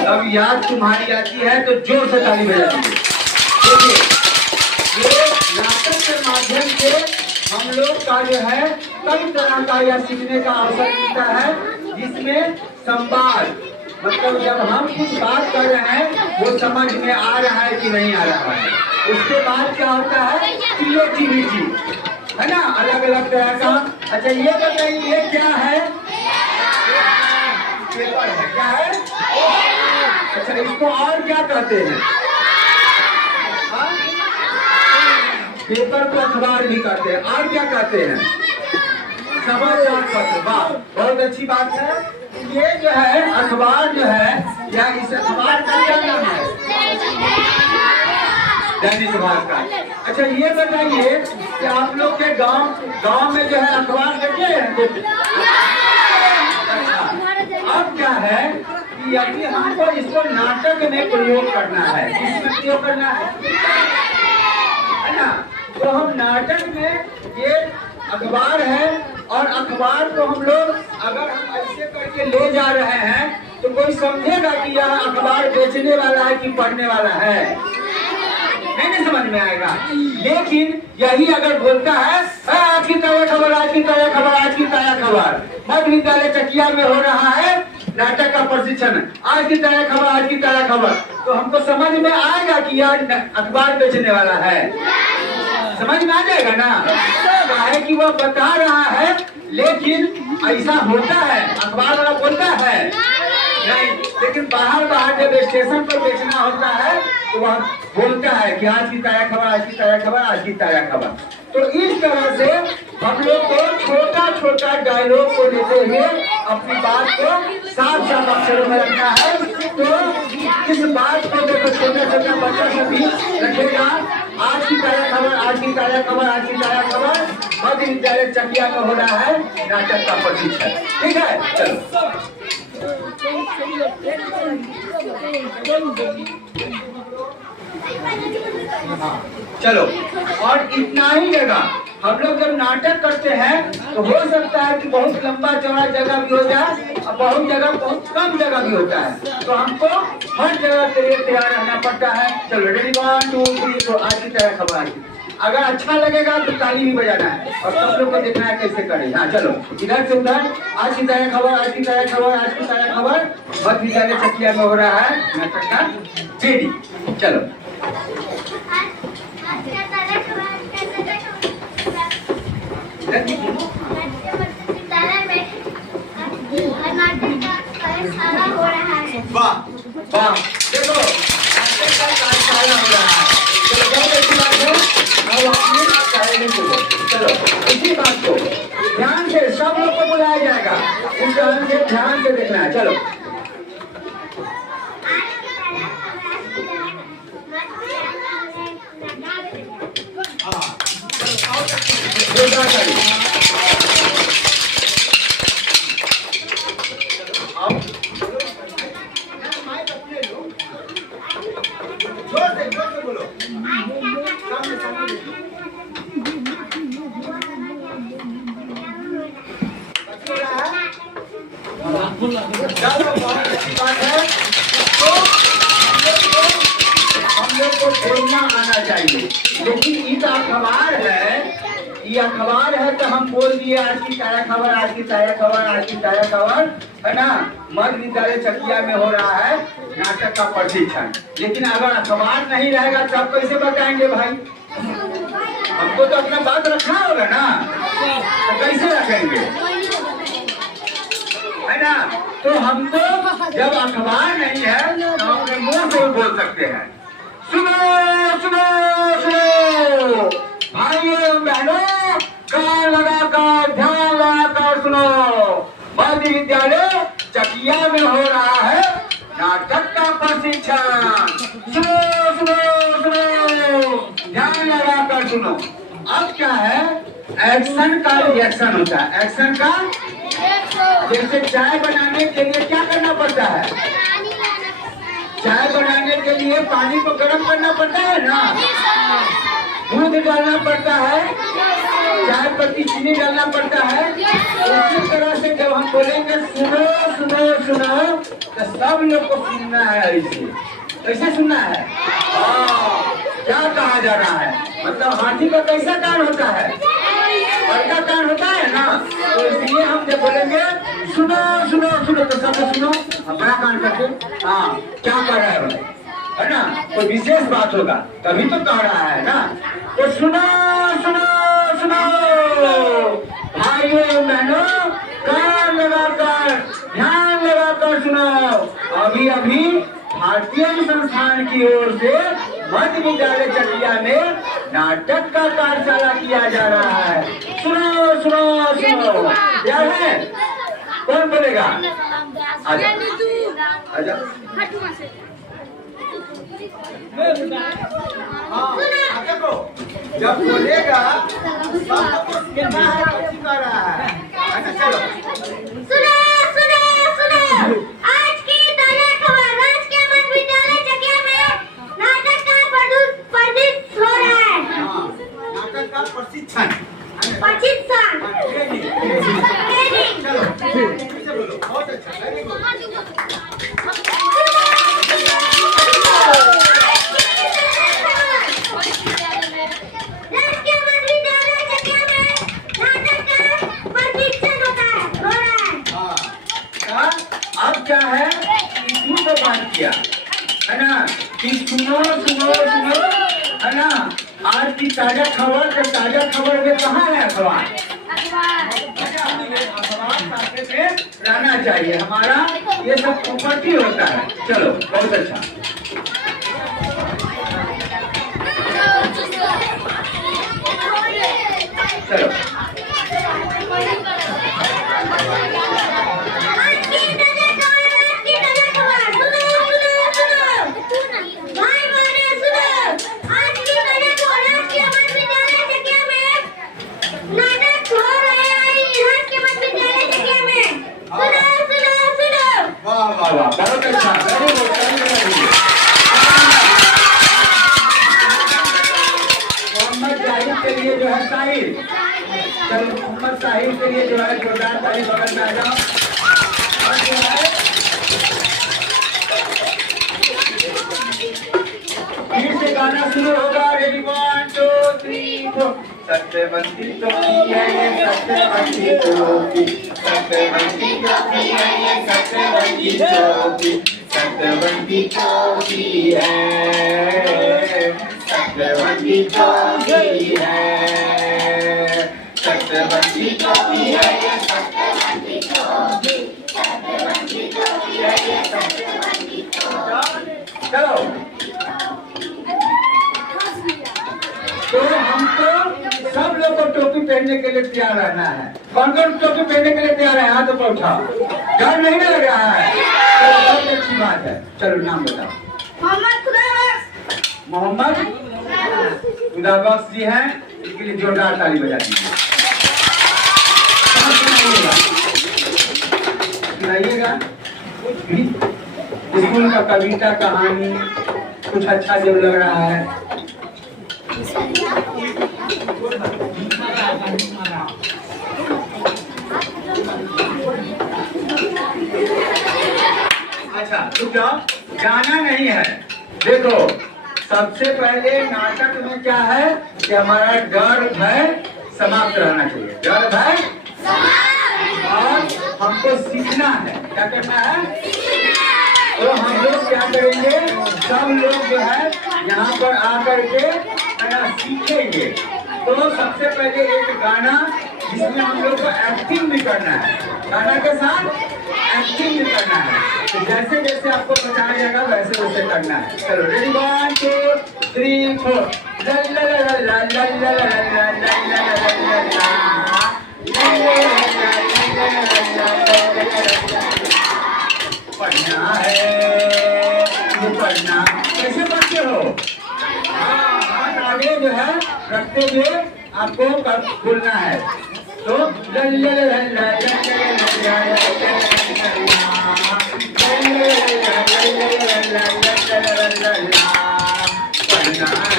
अब याद तुम्हारी आती है तो जोर से ताली बजा दीजिए देखिए ये नाटक के माध्यम से हम लोग का जो है कई तरह का यह सीखने का अवसर मिलता है जिसमें संवाद मतलब जब हम कुछ बात कर रहे हैं वो समझ में आ रहा है कि नहीं आ रहा है उसके बाद क्या होता है क्रिएटिविटी है ना अलग अलग तरह का अच्छा ये बताइए ये क्या है पेपर है क्या है अच्छा इसको और क्या कहते हैं पेपर को अखबार भी कहते हैं और क्या कहते हैं समाचार पत्र वाह बहुत अच्छी बात है ये जो है अखबार जो है या इस अखबार का क्या नाम है दैनिक भास्कर अच्छा ये बताइए कि आप लोग के गांव में जो है अखबार देते हैं अब क्या है कि यदि हमको इसको नाटक में प्रयोग करना है इसमें प्रयोग करना है ना तो हम नाटक में ये अखबार है और अखबार को हम लोग अगर हम ऐसे करके ले जा रहे हैं तो कोई समझेगा कि यह अखबार बेचने वाला है कि पढ़ने वाला है नहीं समझ में आएगा लेकिन यही अगर बोलता है आज की ताजा खबर आज की ताजा खबर आज की ताजा खबर मध्य विद्यालय चकिया में हो रहा है नाटक का प्रशिक्षण आज की ताजा खबर आज की ताजा खबर तो हमको समझ में आएगा कि यह अखबार बेचने वाला है समझ में आ जाएगा ना है कि वह बता रहा है लेकिन ऐसा होता है अखबार वाला बोलता है नहीं लेकिन बाहर जब स्टेशन पर बेचना होता है तो वह बोलता है कि आज की ताजा खबर आज की ताजा खबर आज की ताजा खबर तो इस तरह से हम लोग को छोटा छोटा डायलॉग को लेते हुए अपनी बात को साफ साफ अक्षरों में रखना है तो इस बात को देखो छोटा छोटा बच्चा भी रखेगा आज की ताजा खबर आज की ताजा खबर आज की ताजा खबर मध्य मध्य विद्यालय चकिया में हो रहा है नाटक का प्रशिक्षण। ठीक है, चलो चलो। और इतना ही जगह हम लोग जब नाटक करते हैं तो हो सकता है कि बहुत लंबा चौड़ा जगह भी हो जाए और बहुत जगह बहुत कम जगह भी होता है, तो हमको हर जगह के लिए तैयार रहना पड़ता है। चलो रेडी 1 2 3। तो आज की तरह खबर आई, अगर अच्छा लगेगा तो ताली भी बजाना है और सब लोग को देखना है कैसे करें। हाँ चलो, इधर से उधर। आज की तरह खबर, आज की तरह खबर, आज की तरह खबर मध्य विद्यालय चकिया में हो रहा है नाटक का रेडी। चलो वाह वाह, देखो नाटक का कार्यशाला हो रहा है। चलो बहुत अच्छी बात है। अब अपनी तैयारी करो। चलो इसी बात को ध्यान से सब लोग को बुलाया जाएगा, इस ध्यान से देखना है। चलो हम लोग को बोलना आना चाहिए, लेकिन ये अखबार है, ये अखबार है तो हम बोल दिए आज की ताजा खबर, आज की ताजा खबर, आज की ताजा खबर, है ना। मध्य विद्यालय चकिया में हो रहा है नाटक का प्रशिक्षण। लेकिन अगर अखबार नहीं रहेगा तब कैसे बताएंगे भाई? हमको तो अपना बात रखना होगा ना, तो कैसे रखेंगे, है ना। तो हमको जब अखबार नहीं है तो अपने मुंह से बोल सकते हैं। सुनो सुनो सुनो भाइयों बहनों, कान लगाकर ध्यान लगाकर सुनो, मध्य विद्यालय चकिया में हो रहा है नाटक का प्रशिक्षण। सुनो सुनो सुनो, ध्यान लगाकर सुनो। अब क्या है, एक्शन का रिएक्शन होता है। एक्शन का जैसे चाय बनाने के लिए क्या करना पड़ता है? चाय बनाने के लिए पानी को गर्म करना पड़ता है ना, दूध डालना पड़ता है, चाय पत्ती चीनी डालना पड़ता है। उसी तरह से जब हम बोलेंगे सुनो सुनो सुनो तो सब लोग को सुनना है। ऐसे कैसे सुनना है? क्या कहा जा रहा है? मतलब हाथी का कैसा कान होता है? बड़का कान होता है ना, तो इसलिए हम जब बोलेंगे सुनो सुनो सुनो तो सब सुनो, बड़ा कान करके। हाँ, क्या कर रहा है है ना, कोई विशेष बात होगा तभी तो कह रहा है ना। तो सुनो सुनो सुनो भाइयों बहनों, कान लगाकर ध्यान लगाकर सुनो। अभी अभी भारतीय संस्थान की ओर से मध्य विद्यालय चकिया में नाटक का कार्यशाला किया जा रहा है। सुनो सुनो सुनो, क्या है? कौन बोलेगा? आजा आजा। देखो जब बोलेगा चलो सुनो सुनो सुनो, आज की ताजा खबर, राजकीय मध्य विद्यालय चकिया में नाटक का प्रशिक्षण हो रहा है। नाटक का प्रशिक्षण चलो बहुत अच्छा, वेरी गुड। अब क्या है, इसी को बात किया है ना कि सुनो सुनो सुनो, है ना। आज की ताजा खबर, तो ताजा खबर में कहाँ है अखबार? अखबार साथे में रहना चाहिए, हमारा ये सब प्रॉपर्टी होता है। चलो बहुत अच्छा। चलो नाटक लिए जो है साहिल, चलो मोहम्मद साहिल के लिए जो है जोरदार ताली बगल में आ जाओ। और जो है फिर से गाना शुरू होगा। रेडी 1 2 3 4। सत्यवती टोपी है ये सत्यवती टोपी, सत्यवती टोपी है ये सत्यवती टोपी, सत्यवती टोपी है, सत्यवती टोपी है, सत्यवती टोपी है ये सत्यवती टोपी, सत्यवती टोपी है ये सत्यवती टोपी। चलो तो हमको सब लोग को टोपी पहनने के लिए तैयार रहना है। कौन कौन टोपी पहनने के लिए तैयार है? हाथ ऊपर उठाओ। डर नहीं ना लग रहा है? तो बहुत अच्छी बात है। चलो नाम बताओ। मोहम्मद खुदाबख्श जी हैं, इनके लिए जोरदार ताली बजा दीजिए। सुनाइएगा कुछ भी स्कूल का कविता कहानी कुछ अच्छा जो लग रहा है। अच्छा रुक जाओ, गाना नहीं है। देखो सबसे पहले नाटक में क्या है कि हमारा डर भय समाप्त रहना चाहिए। डर भय और हमको सीखना है। क्या करना है? तो हम लोग क्या करेंगे, सब लोग जो है यहाँ पर आकर के सीखेंगे। तो सबसे पहले एक गाना जिसमें हम लोग को एक्टिंग भी करना है, गाना के साथ एक्टिंग भी करना है। तो जैसे जैसे आपको बताया जाएगा वैसे वैसे करना है। चलो रेडी 1 2 3 4। पढ़ना है, पढ़ना कैसे पढ़ते हो? हाथ आगे जो है रखते हुए आपको बोलना है। तो पढ़ना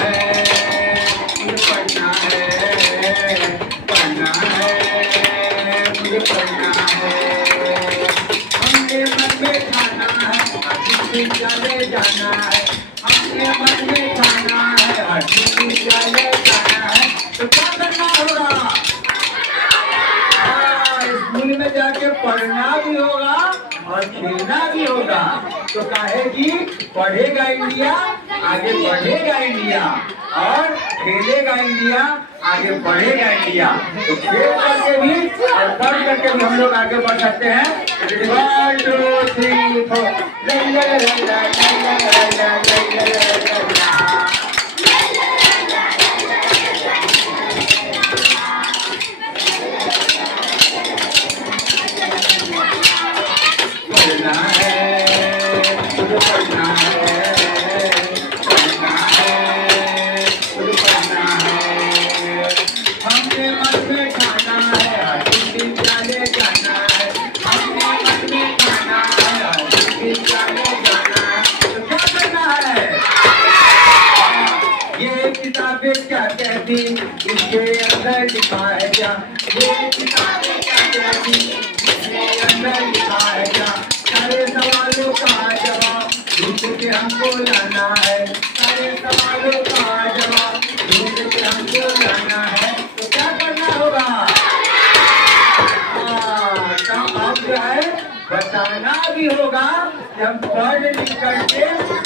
है, मुझे पढ़ना है, पढ़ना है, मुझे पढ़ना है। हमने मन में खाना है, विद्यालय जाना है, हमने मन में खाना है, विद्यालय जाना है। तो क्या करना होगा? स्कूल में जाके पढ़ना भी होगा और खेलना भी होगा। तो कहेगी पढ़ेगा इंडिया आगे बढ़ेगा इंडिया, और खेलेगा इंडिया आगे बढ़ेगा इंडिया। तो खेल करके भी और पढ़ करके भी हम लोग आगे बढ़ सकते हैं। 1 2 3 4। पढ़ना है, मुझे पढ़ना है, पढ़ना है, मुझे पढ़ना है। हमने मन में खाना है, विद्यालय जाना है, हमने मन में खाना है, विद्यालय जाना है। तो क्या करना है? ये किताबें क्या कहती, इसके अंदर लिखा है क्या? ये किताबें क्या कहती, इसके अंदर लिखा है क्या? सारे सवालों का जवाब ढूंढ के हमको लाना है, सारे सवालों का जवाब ढूंढ के हमको लाना है। तो क्या करना होगा? अब जो है बताना भी होगा कि हम पढ़ लिख करके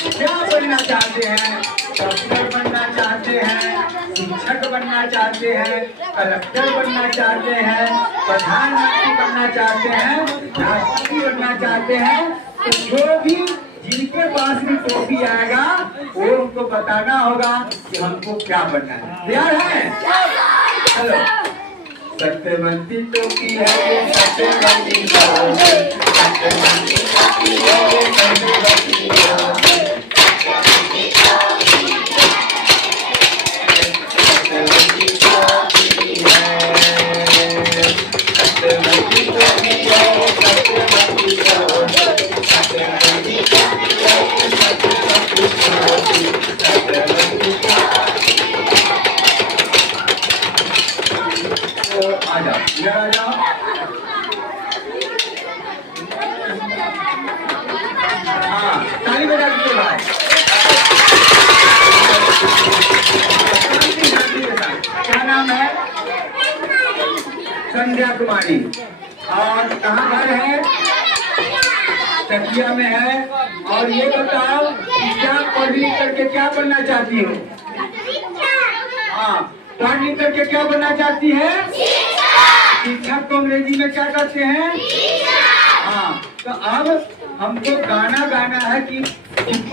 क्या बनना चाहते हैं। डॉक्टर बनना चाहते हैं, शिक्षक बनना चाहते हैं, कलेक्टर बनना चाहते हैं, प्रधानमंत्री बनना चाहते हैं, राष्ट्रपति बनना चाहते हैं। तो जो भी जिनके पास भी टोपी आएगा वो उनको बताना होगा कि हमको क्या बनना है। तैयार है? चलो सत्यवती टोपी है ये सत्यवती टोपी, सत्यवती टोपी है ये सत्यवती टोपी, सत्यवती टोपी है, सत्यवती टोपी है सत्यवती टोपी, सत्यवती टोपी है सत्यवती टोपी, सत्यवती टोपी। जाओ, इधर आ जाओ। हाँ, ताली बजा दीजिए भाई। क्या नाम है? संध्या कुमारी। और कहाँ घर है? चकिया में है। और ये बताओ क्या पढ़ लिख करके क्या बनना चाहती हो? हाँ, पढ़ लिख करके क्या बनना चाहती है? शिक्षक को अंग्रेजी में क्या कहते हैं? हाँ, तो अब हमको गाना गाना है कि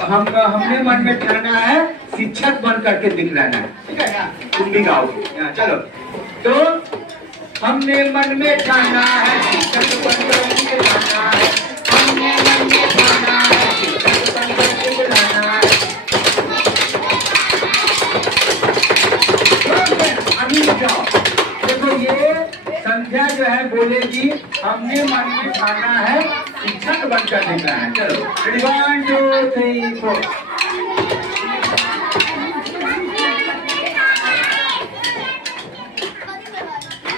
हमने मन में ठाना है शिक्षक बन करके दिखलाना है, ठीक है ना? तुम भी गाओ। चलो, तो हमने मन में ठाना है शिक्षक बन करके दिखलाना है, हमने मन में ठाना है शिक्षक बन करके दिखलाना है। अभी जाओ, देखो ये संध्या जो है बोलेगी हमने मन में ठाना है शिक्षक बनकर दिखना है। चलो, 1 2 3 4।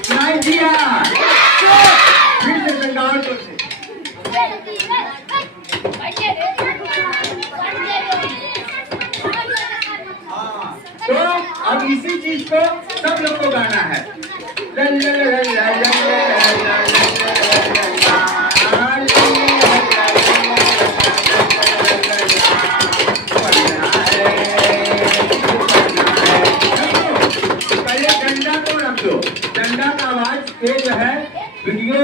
सुनाई दिया? फिर से बंगाल से। तो अब इसी चीज को सब लोग को गाना है। डंडा का आवाज ये जो है वीडियो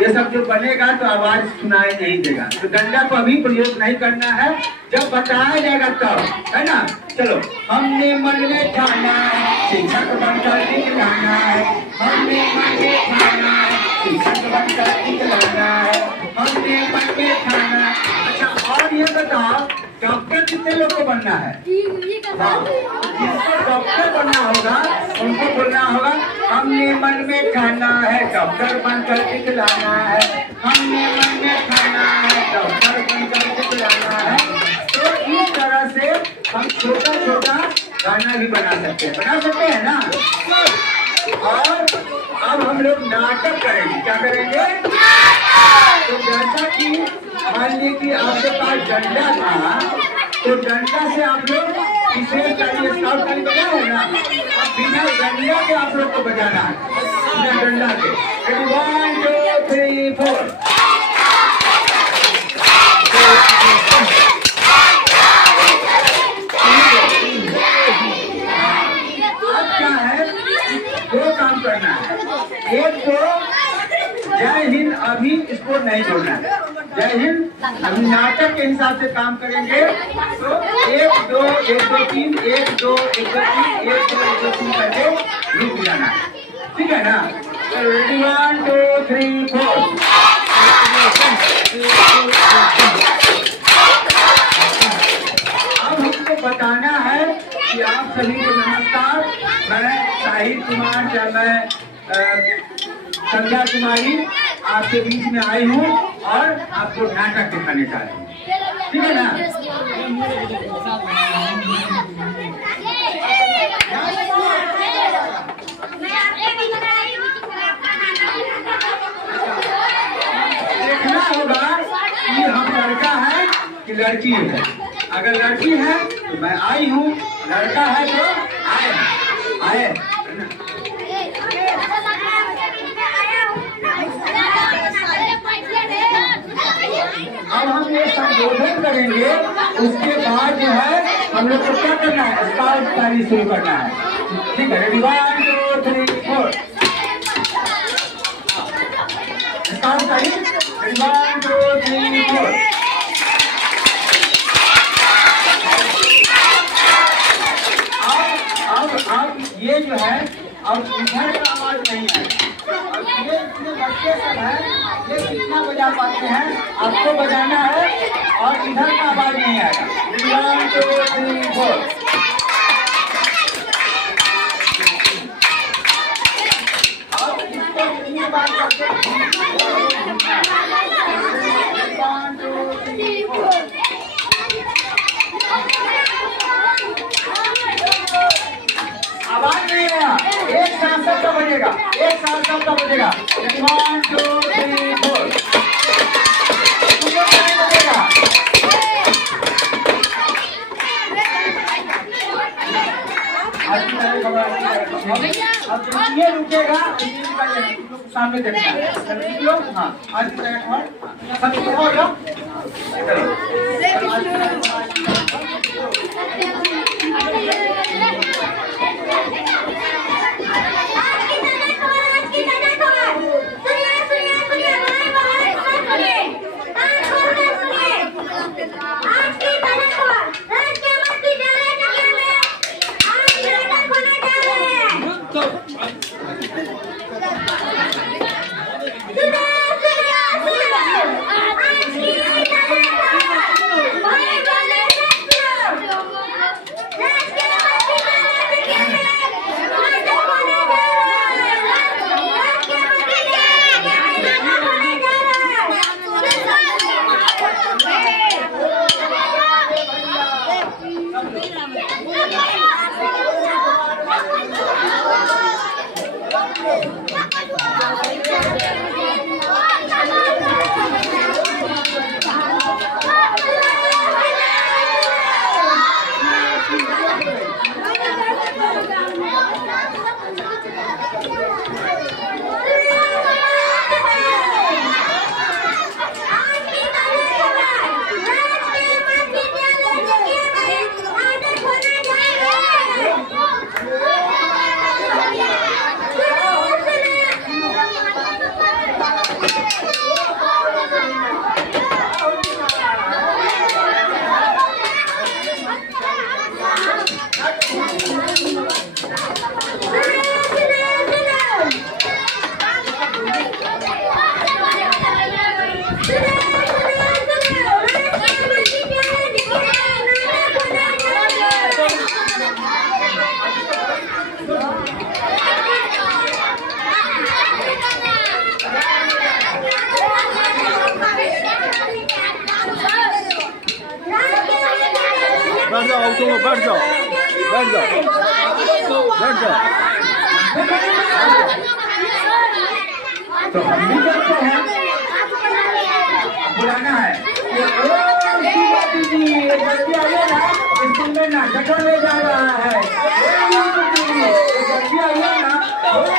ये सब जो बनेगा तो आवाज सुनाई नहीं देगा, तो डंडा को अभी प्रयोग नहीं करना है, जब बताया जाएगा तब, है ना? चलो, हमने मन में ठाना है शिक्षक बनकर दिखलाना है, हमने मन में ठाना है शिक्षक बनकर दिखलाना है, हमने मन में ठाना। अच्छा, और ये बताओ डॉक्टर कितने लोग को बनना है? हाँ, जिसको डॉक्टर बनना होगा उनको बोलना होगा हमने मन में ठाना है डॉक्टर बनकर दिखलाना है, हमने मन में ठाना है डॉक्टर बनकर दिखलाना है। तो इस तरह से हम छोटा छोटा गाना भी बना सकते हैं ना? और अब हम लोग नाटक करेंगे। क्या करेंगे? तो जैसा कि मान लीजिए कि आपके पास डंडा था, तो डंडा से आप लोग इसे स्काउट ताली बजाए है ना? अब बिना डंडा के आप लोग को बजाना है, बिना डंडा के। 1 2 3 4। अब क्या है, दो काम करना है। एक तो जय हिंद, अभी इसको नहीं बोलना है। जय हिंद अभी नाटक के हिसाब से काम करेंगे, तो 1 2 1 2 3 1 2 1 2 3 1 2 1 2 3 करके रुक जाना है, ठीक है ना? रेडी 1 2 3 4। अब हमको बताना है कि आप सभी को नमस्कार, मैं साहिल कुमार या मैं संध्या कुमारी आपके बीच में आई हूँ और आपको नाटक दिखाने जा रही हूँ, ठीक है ना? देखना होगा कि हम लड़का है कि लड़की है। अगर लड़की है तो मैं आई हूँ, लड़का है तो आए। अब हम ये संबोधन करेंगे, उसके बाद जो है हम लोग को क्या करना है? स्काउट ताली शुरू करना है, ठीक है? रेडी 1 2 3 4। स्काउट ताली 1 2 3 4। अब ये जो है अब इधर का आवाज नहीं है। अब ये इतने बच्चे सब है, ये कितना बजा पाते हैं आपको बजाना है, और इधर का आवाज नहीं आएगा। 1 2 3 4। अब इसको 3 बार करके 1 2 3 4। आवाज नहीं आया, एक यहाँ सबका बजेगा, एक साथ सबका बजेगा। 1 2 3 4 बजेगा। अब ये रुकेगा, सामने देखना है। हाँ, आज सब हो जाओ। बैठ जाओ, अब तुम बैठ जाओ, बैठ जाओ, बैठ जाओ। तो हम भी करते हैं, बुलाना है। जल्दी आइए ना, स्कूल में नाटक ले जा रहा है। जल्दी आइए ना,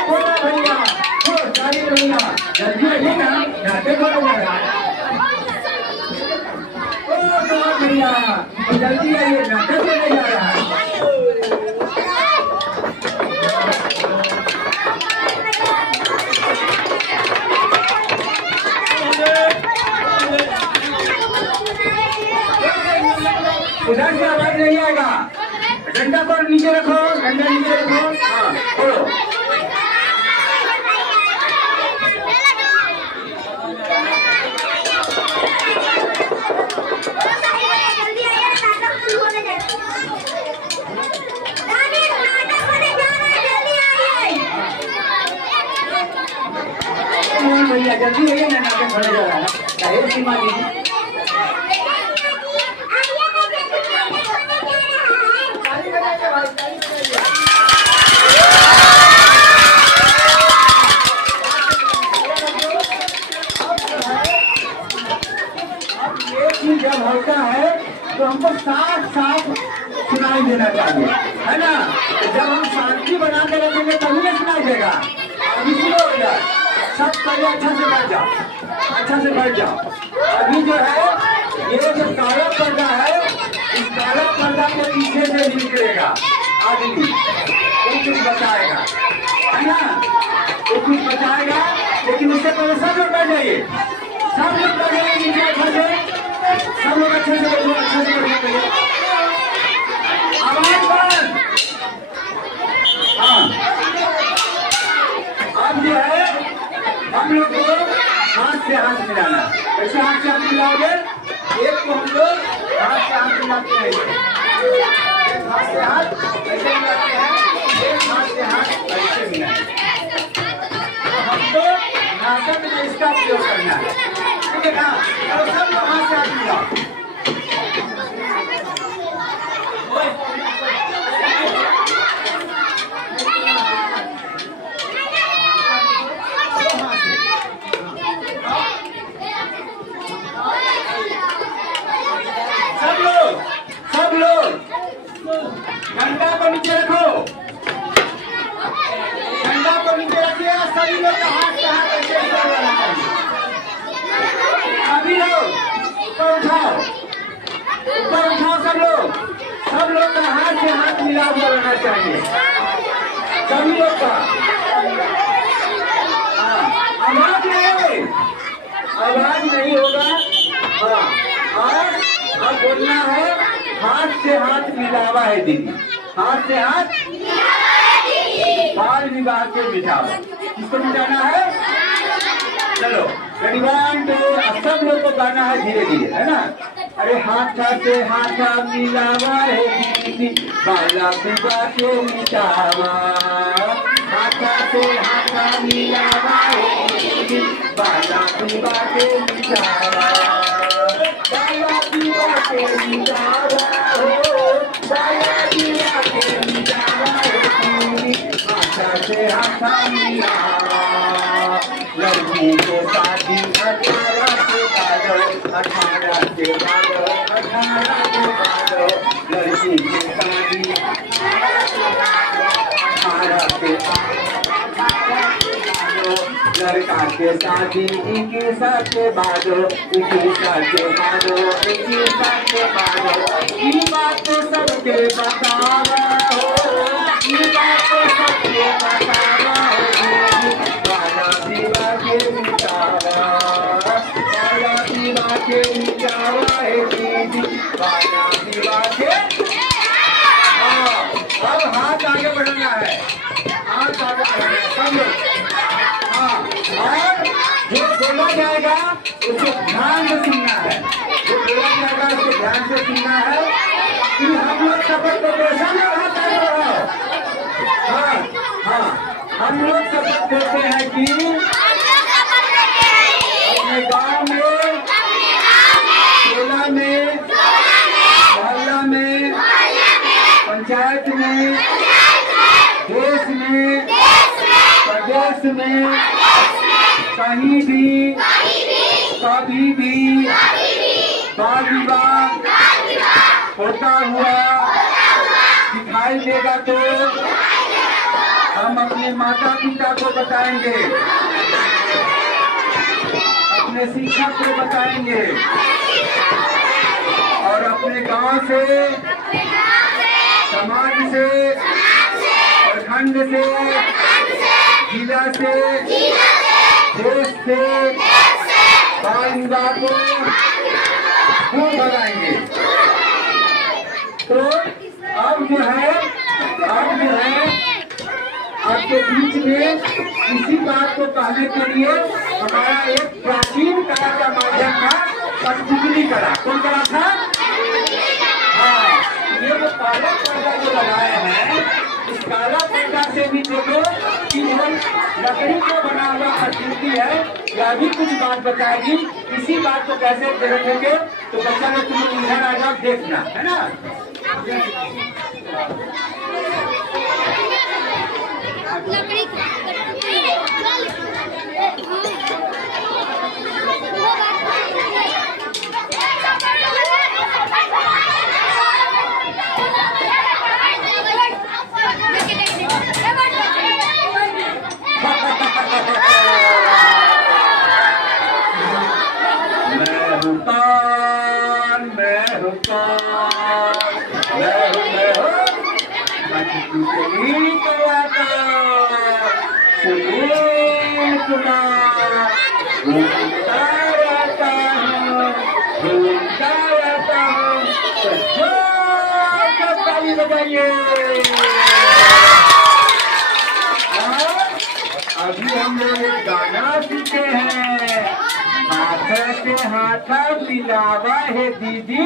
बोला भैया, सारी भैया, जल्दी आइए ना, नाटक हो रहा है। भैया जल्दी आइए, नाटक लेने जा रहा है। उधर से आवाज नहीं आएगा, डंडा पर नीचे रखो, डंडा नीचे रखो। हाँ बोलो। भैया जल्दी आइए ना, नाटक होने जा रहा है। सीमा जी जब होता है तो हमको साफ साफ सुनाई देना चाहिए, है ना। जब हम शांति बना के रखेंगे तभी ना सुनाई देगा। अभी शुरू हो जाए, सब पहले अच्छा से बैठ जाओ, अच्छा से बैठ जाओ। अभी जो है ये जो काला पर्दा है, इस काला पर्दा के पीछे से निकलेगा आदमी, वो कुछ बताएगा, है ना, वो कुछ बताएगा। लेकिन उससे पहले सब लोग बैठ जाइए, सब लोग बैठ जाइए नीचे अच्छा से, सब लोग अच्छे से बैठो, अच्छे से बैठो। आवाज बंद। हाँ अब जो है हम लोग को हाथ से हाथ मिलाना। ऐसे हाथ से हाथ मिलाओगे, एक को हम लोग हाथ से हाथ मिलाते रहेंगे, हाथ से हाथ ऐसे मिलाते हैं, एक हाथ से हाथ ऐसे मिलाएंगे। हमको नाटक में इसका प्रयोग करना है, ठीक है ना। और सब लोग हाथ से हाथ मिलाओ। लोग का हाथ से हाथ ऐसे ऊपर लगाएंगे। अभी लोग ऊपर उठाओ, ऊपर उठाओ सब लोग का हाथ से हाथ मिला हुआ रहना चाहिए, सभी लोग का। आवाज नहीं होगा। हाँ, और अब बोलना है हाथ से हाथ मिलावा है दीदी, हाथ से हाथ बाल विवाह के मिटावा। किसको मिटाना है? चलो रेडी 1 2, अब सब लोग को गाना है धीरे धीरे, है ना। अरे हाथ से हाथ मिलावा है दीदी, बाला विवाह के मिटावा। हाथ से हाथ मिलावा है दीदी, बाला विवाह के मिटावा। बाला विवाह के मिटावा हो, बाला विवाह के मिटावा हो दीदी, हाथ से हाथ मिलावा। लड़की के शादी 18 के बाद, 18 के बाद, 18 के बाद, लड़की के शादी 18 के बाद, लड़का के शादी 21 के बाद, 21 के बाद, 21 के बाद। ये बात तो सबके बतावा हो, ये बात तो सबके बतावा हो, बाला विवाह के मिटावा, बाला विवाह के मिटावा है दीदी, बाला विवाह के। अब हाथ आगे बढ़ाना है, हाथ आगे बढ़ाना है सब लोग। हाँ, और जो बोला जाएगा उसे ध्यान से सुनना है, जो बोला जाएगा उसे ध्यान से सुनना है कि हम लोग शपथ को कैसा में हाथ आगे बढ़ाओ। हाँ हाँ, हम लोग शपथ लेते हैं कि अपने गांव में, टोला में, मोहल्ला में, पंचायत में, देश में, प्रदेश में, कहीं भी कभी भी बाल विवाह होता हुआ दिखाई देगा तो हम अपने माता पिता को बताएंगे, अपने शिक्षक को बताएंगे, और अपने गांव से, समाज से, प्रखंड से, जिला से, देश से बाल विवाह को खूब भगाएंगे। तो अब जो है आपके बीच में इसी बात को कहने के लिए हमारा एक प्राचीन कला का माध्यम था, कठपुतली कला। कौन कला था? हाँ, ये जो काला पर्दा जो लगाए हैं, इस काला पर्दा से भी देखो कि लकड़ी को बना हुआ कठपुतली है, यह भी कुछ बात बताएगी। इसी बात को कैसे देखेंगे तो बच्चा लोग तुम इधर आ जाओ, देखना है ना। लकड़ी अभी हम लोग एक गाना सीखे हैं, हाथ से हाथ मिलावा है दीदी,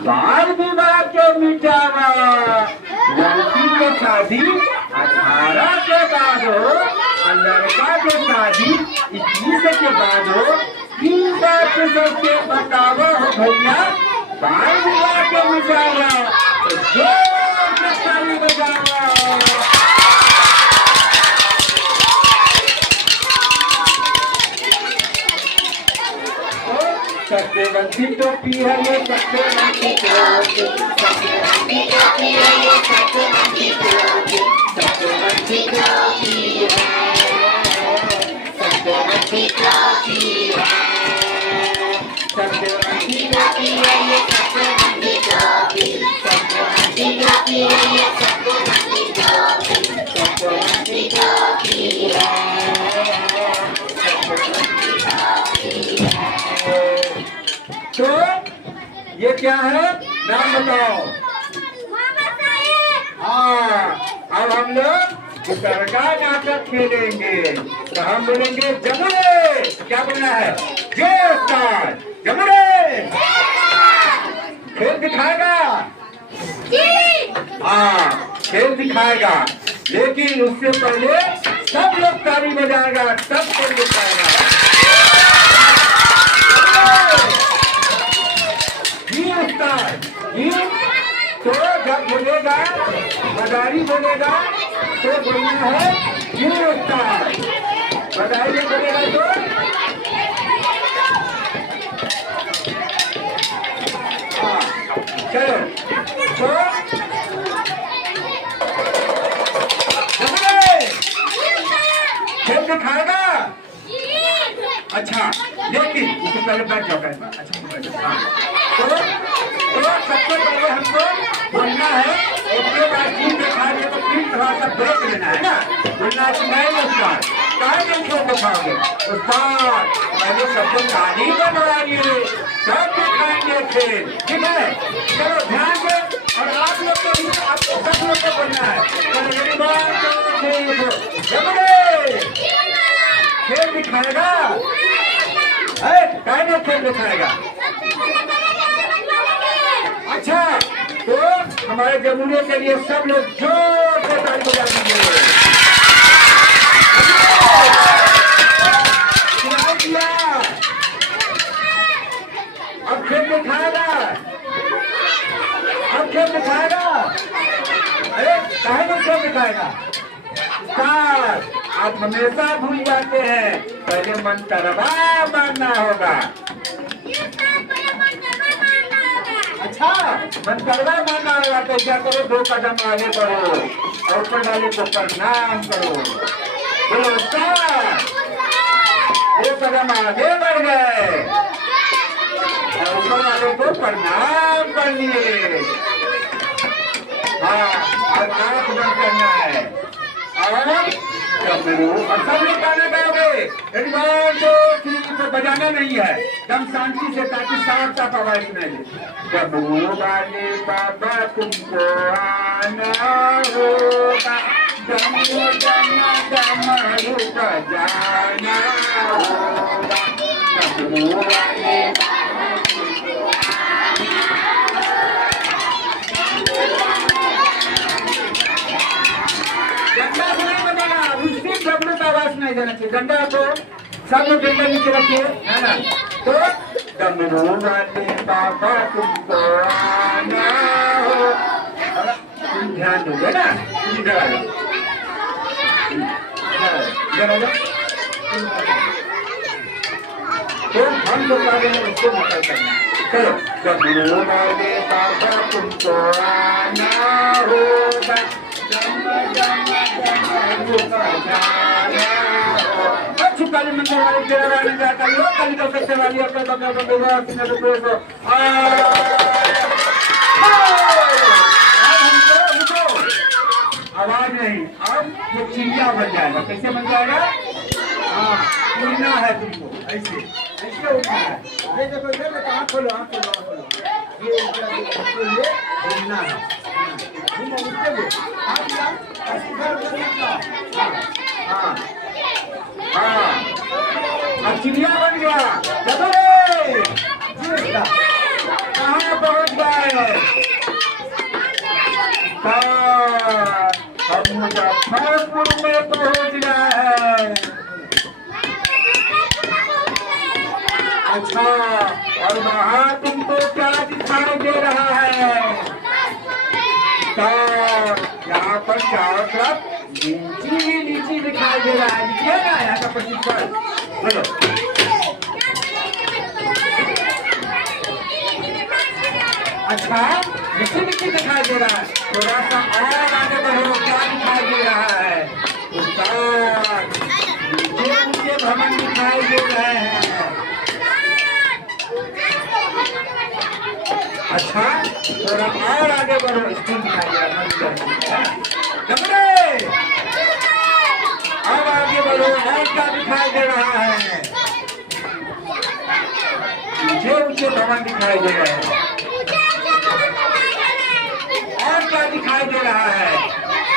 बाल विवाह के मिटावा। लड़की के शादी 18 के बाद हो और लड़का के शादी 21 के बाद हो। तीन बात सबके बतावा हो भैया, बाल विवाह के मिटावा। जोर से ताली बजावा। सत्यवती टोपी है ये, सत्यवती टोपी, सत्यवती टोपी है ये, सत्यवती टोपी, सत्यवती टोपी है। तो ये क्या है, नाम बताओ। हाँ, अब हम लोग उतर का नाटक खेलेंगे। तो हम बोलेंगे जमुरे, क्या बोलना है, जय उस्ताद जमुरे। खेल दिखाएगा, हाँ खेल दिखाएगा, लेकिन उससे पहले सब लोग ताली बजाएगा, सब खेल दिखाएगा। जी उस्ताद जी, तो जब बोलेगा बधाई बोलेगा तो बोलना है जी उस्ताद। बधाई जब बोलेगा तो हाँ चलो। तो खेल दिखाएगा। अच्छा, लेकिन उससे पहले बैठ जाओ। अच्छा, तो सबसे पहले हमको बोलना है, उसके बाद फिर दिखाएंगे तो फिर थोड़ा सा ब्रेक लेना है ना। बोलना है कि नहीं उस्ताद, कहाँ नहीं खेल दिखाओगे उस्ताद, पहले सबको ताली बनवाइए तब दिखाएंगे खेल, ठीक है। चलो ध्यान दे, और आप लोग को भी, आप सब लोग को बोलना है। खेल दिखाएगा, कहाँ खेल दिखाएगा। अच्छा, तो हमारे जमुने के लिए सब लोग जोर से ताली बजा दीजिए। अब खेल दिखाएगा, अब खेल दिखाएगा। अरे काहे में खेल दिखाएगा उस्ताद, आप हमेशा भूल जाते हैं, पहले मंतरवा मारना होगा। अच्छा, मंतरवा मारना होगा तो क्या करो, 2 कदम आगे बढ़ो और ऊपर वाले को प्रणाम करो। बोलो उस्ताद, 2 कदम आगे बढ़ गए और ऊपर वाले को प्रणाम कर लिए। हाँ, अब आँख बंद करना है और सब लोग गाना गाओगे। तो बजाना नहीं है, एकदम शांति से, ताकि साफ साफ आवाज सुनाई दे। डमरू वाले बाबा तुमको आना होगा, डमरू डमरू बजाना होगा, डमरू वाले आवाज नहीं देना चाहिए। डंडा को सब लोग डंडा नीचे रखिए, है ना। तो डमरू वाले बाबा तुमको आना हो, तुम ध्यान दोगे ना। इधर आ जाओ, इधर आ जाओ। तो हम लोग आगे में उसको नकल करना है। चलो, डमरू वाले बाबा तुमको आना होगा, काली मंदिर वाले तेरा वाले जाता है, लोग काली का सकते वाली अपने बगल में विवाह किने रुपए को आवाज नहीं। अब ये चिड़िया बन जाएगा। कैसे बन जाएगा? हाँ, उड़ना है तुमको, ऐसे ऐसे उड़ना है। ये देखो, ये देखो, आँख खोलो, आँख खोलो, आँख खोलो। ये उड़ना है, हाँ हाँ, अब चिड़िया बन गया। कहाँ पहुँच गए? अब मुजफ्फरपुर में पहुँच गया है। अच्छा, और वहाँ तुमको क्या दिखाई दे रहा है? यहाँ पर चारों तरफ लीची दिखाई दे रहा है। लिखिए ना यहाँ का प्रशिक्षण, बोलो। अच्छा, लीची दिखाई दे रहा है। थोड़ा सा और आगे बढ़ो, क्या दिखाई दे रहा है? नीचे भवन दिखाई दे रहे हैं। अच्छा थोड़ा और आगे बढ़ो, स्कूल दिखाई दे रहा है। अब आगे बढ़ो, और क्या दिखाई दे रहा है? ऊंचे ऊंचे भवन दिखाई दे रहे हैं। और क्या दिखाई दे रहा है?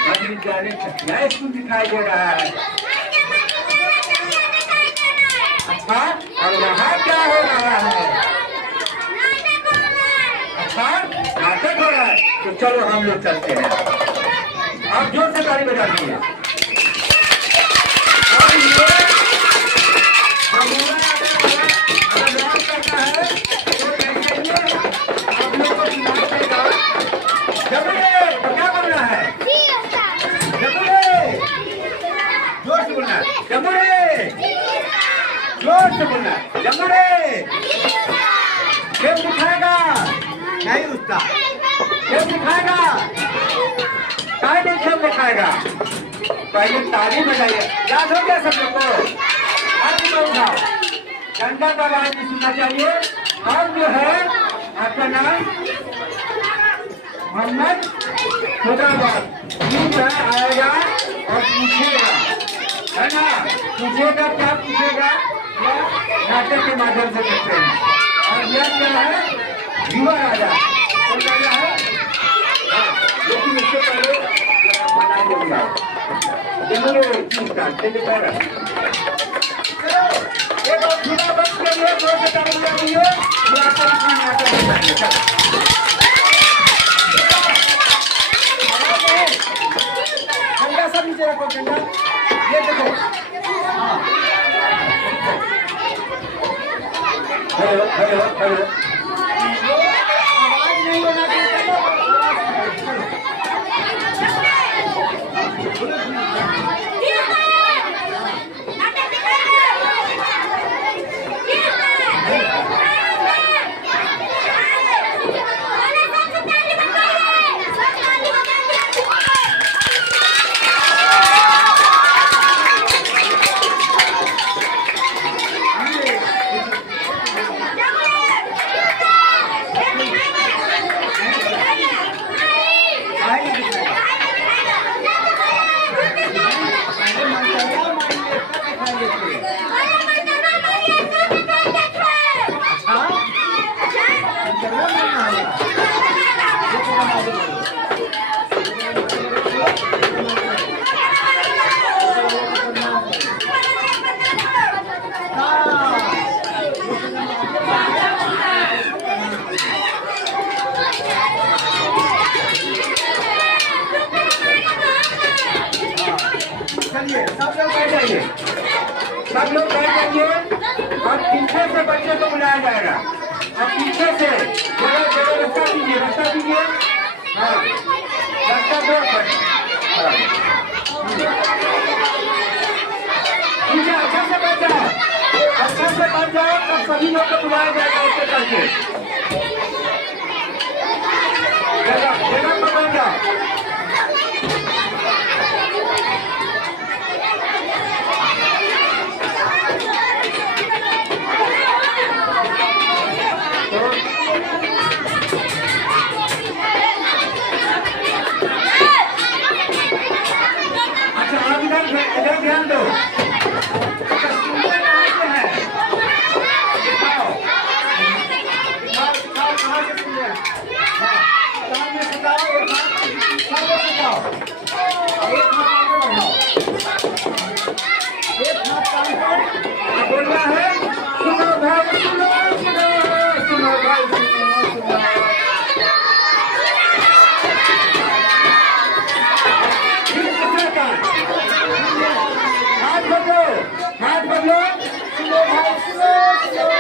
मध्य विद्यालय छठिया स्कूल दिखाई दे रहा है। अच्छा और यहाँ क्या हो रहा है? अच्छा नाटक हो रहा है, तो चलो हम लोग चलते हैं। आप जोर से ताली बजा दीजिए। और ये अगर नाम करना है तो कहिए, आप लोग को सुनाई देगा। जबरे क्या बोलना है? जबरे जोर से बोलना है। जबरे जोर से बोलना है। जबरे खेल दिखाएगा नहीं, उसका खेल दिखाएगा काय नहीं, खेल दिखाएगा। पहले ताली बजाइए, याद हो गया सब लोग को? हाथ उठाओ, डंडा का आवाज भी सुनना चाहिए। और जो है आपका नाम मोहम्मद खुदाबाद आएगा और पूछेगा, है ना? पूछेगा क्या पूछेगा? नाटक के माध्यम से देखते हैं। और यह क्या है? युवा राजा। कौन राजा है? लेकिन इससे पहले मना देगा एक और जुड़ा बच के लिए दो से तालियां दीजिए। ठंडा सब नीचे रखो, ठंडा ये देखो। हेलो हेलो हेलो, आवाज नहीं होना चाहिए। सब लोग बैठ जाइए और पीछे से बच्चे को बुलाया जाएगा। और पीछे से जगह जगह रास्ता दीजिए, रास्ता दीजिए। हाँ रास्ता दो, ठीक है। अच्छा से बैठ जाओ, अच्छा से बैठ जाओ, तब सभी लोग को बुलाया जाएगा। उससे करके जगह जगह पर बैठ जाओ। इधर ध्यान दो। बोलना है सुनो भाई, सुनो सुनो सुनो भाई, सुनो सुनो। हाथ बदलो, हाथ बदलो। सुनो भाई, सुनो सुनो।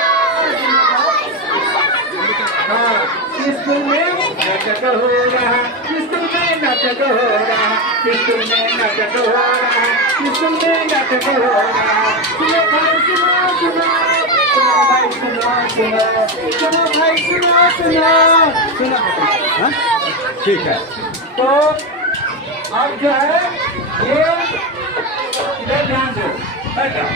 हाँ स्कूल में नाटक हो रहा, स्कूल में नाटक हो रहा, स्कूल में नाटक हो रहा, स्कूल में नाटक हो रहा। सुनो भाई, सुनो सुनो, सुनो भाई, सुनो सुनो, सुनो भाई, सुनो सुनो, सुनो। ठीक है, तो अब जो है ये इधर ध्यान दो, बैठ जाओ।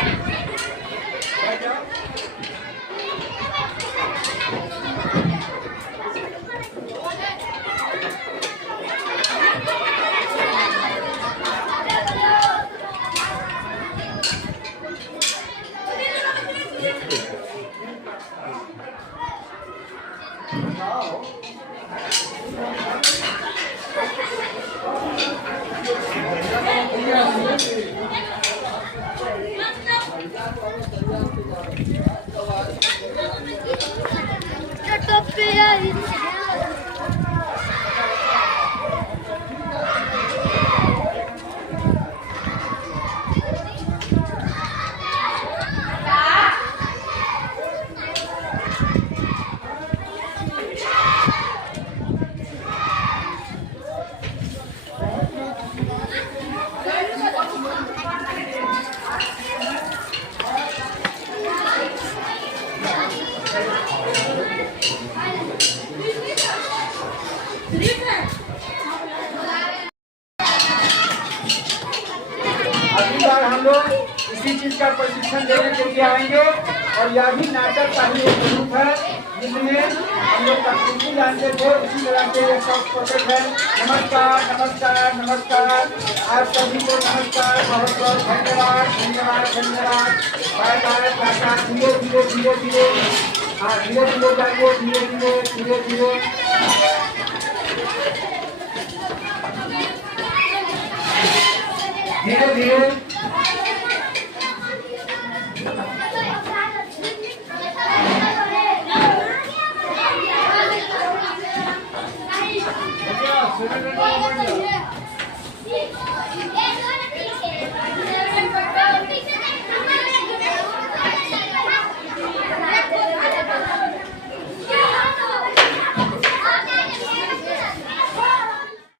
अगली बार हम लोग इसी चीज का प्रशिक्षण देने के लिए आएंगे। और यह भी नाटक का ही एक रूप है जिसमें हम लोग तकनीकी जानते थे, उसी तरह से ये सब प्रोजेक्ट है। नमस्कार नमस्कार नमस्कार, आप सभी को नमस्कार, बहुत बहुत धन्यवाद धन्यवाद धन्यवाद। Bye bye tata. धीरे धीरे धीरे धीरे, हाँ धीरे धीरे जाइए, धीरे धीरे धीरे धीरे। धीरे धीरे